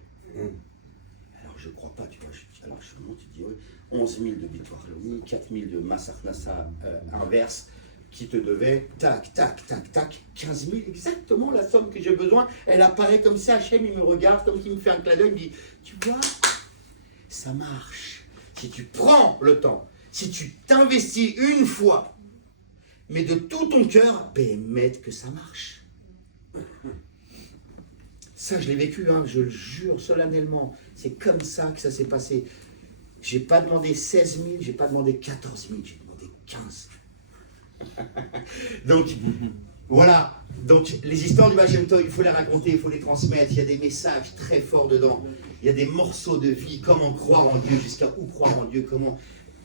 Alors je ne crois pas, tu vois, alors je monte, tu dis, oui, 11 000 de victoire Loni, 4 000 de Massach Nassa inverse, qui te devait, tac, tac, tac, tac, 15 000, exactement la somme que j'ai besoin. Elle apparaît comme ça, Hachem, il me regarde, comme s'il me fait un clin d'œil, il me dit, tu vois, ça marche. Si tu prends le temps, si tu t'investis une fois, mais de tout ton cœur, ben, que ça marche. Ça, je l'ai vécu, hein, je le jure solennellement. C'est comme ça que ça s'est passé. J'ai pas demandé 16 000, j'ai pas demandé 14 000, j'ai demandé 15. Donc, voilà. Donc, les histoires du Baal Shem Tov, il faut les raconter, il faut les transmettre. Il y a des messages très forts dedans. Il y a des morceaux de vie. Comment croire en Dieu, jusqu'à où croire en Dieu, comment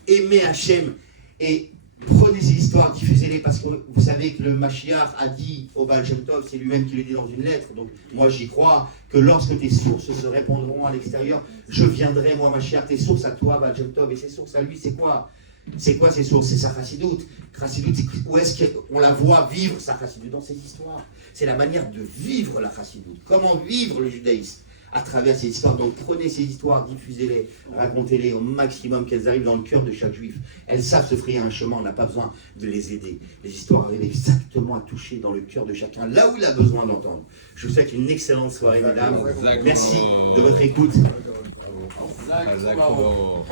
aimer Hachem. Et prenez ces histoires, diffusez-les, parce que vous savez que le Mashiach a dit au Baal Shem Tov, c'est lui-même qui le dit dans une lettre, donc moi j'y crois, que lorsque tes sources se répandront à l'extérieur, je viendrai, moi Mashiach, tes sources à toi, Baal Shem Tov, et ses sources à lui, c'est quoi? C'est quoi ces sources? C'est sa chassidoute. Chassidoute, où est-ce qu'on la voit vivre, sa chassidoute? Dans ces histoires. C'est la manière de vivre la chassidoute. Comment vivre le judaïsme à travers ces histoires. Donc prenez ces histoires, diffusez-les, racontez-les au maximum, qu'elles arrivent dans le cœur de chaque juif. Elles savent se frayer un chemin, on n'a pas besoin de les aider. Les histoires arrivent exactement à toucher dans le cœur de chacun, là où il a besoin d'entendre. Je vous souhaite une excellente soirée, mesdames. Exactement. Merci de votre écoute. Exactement.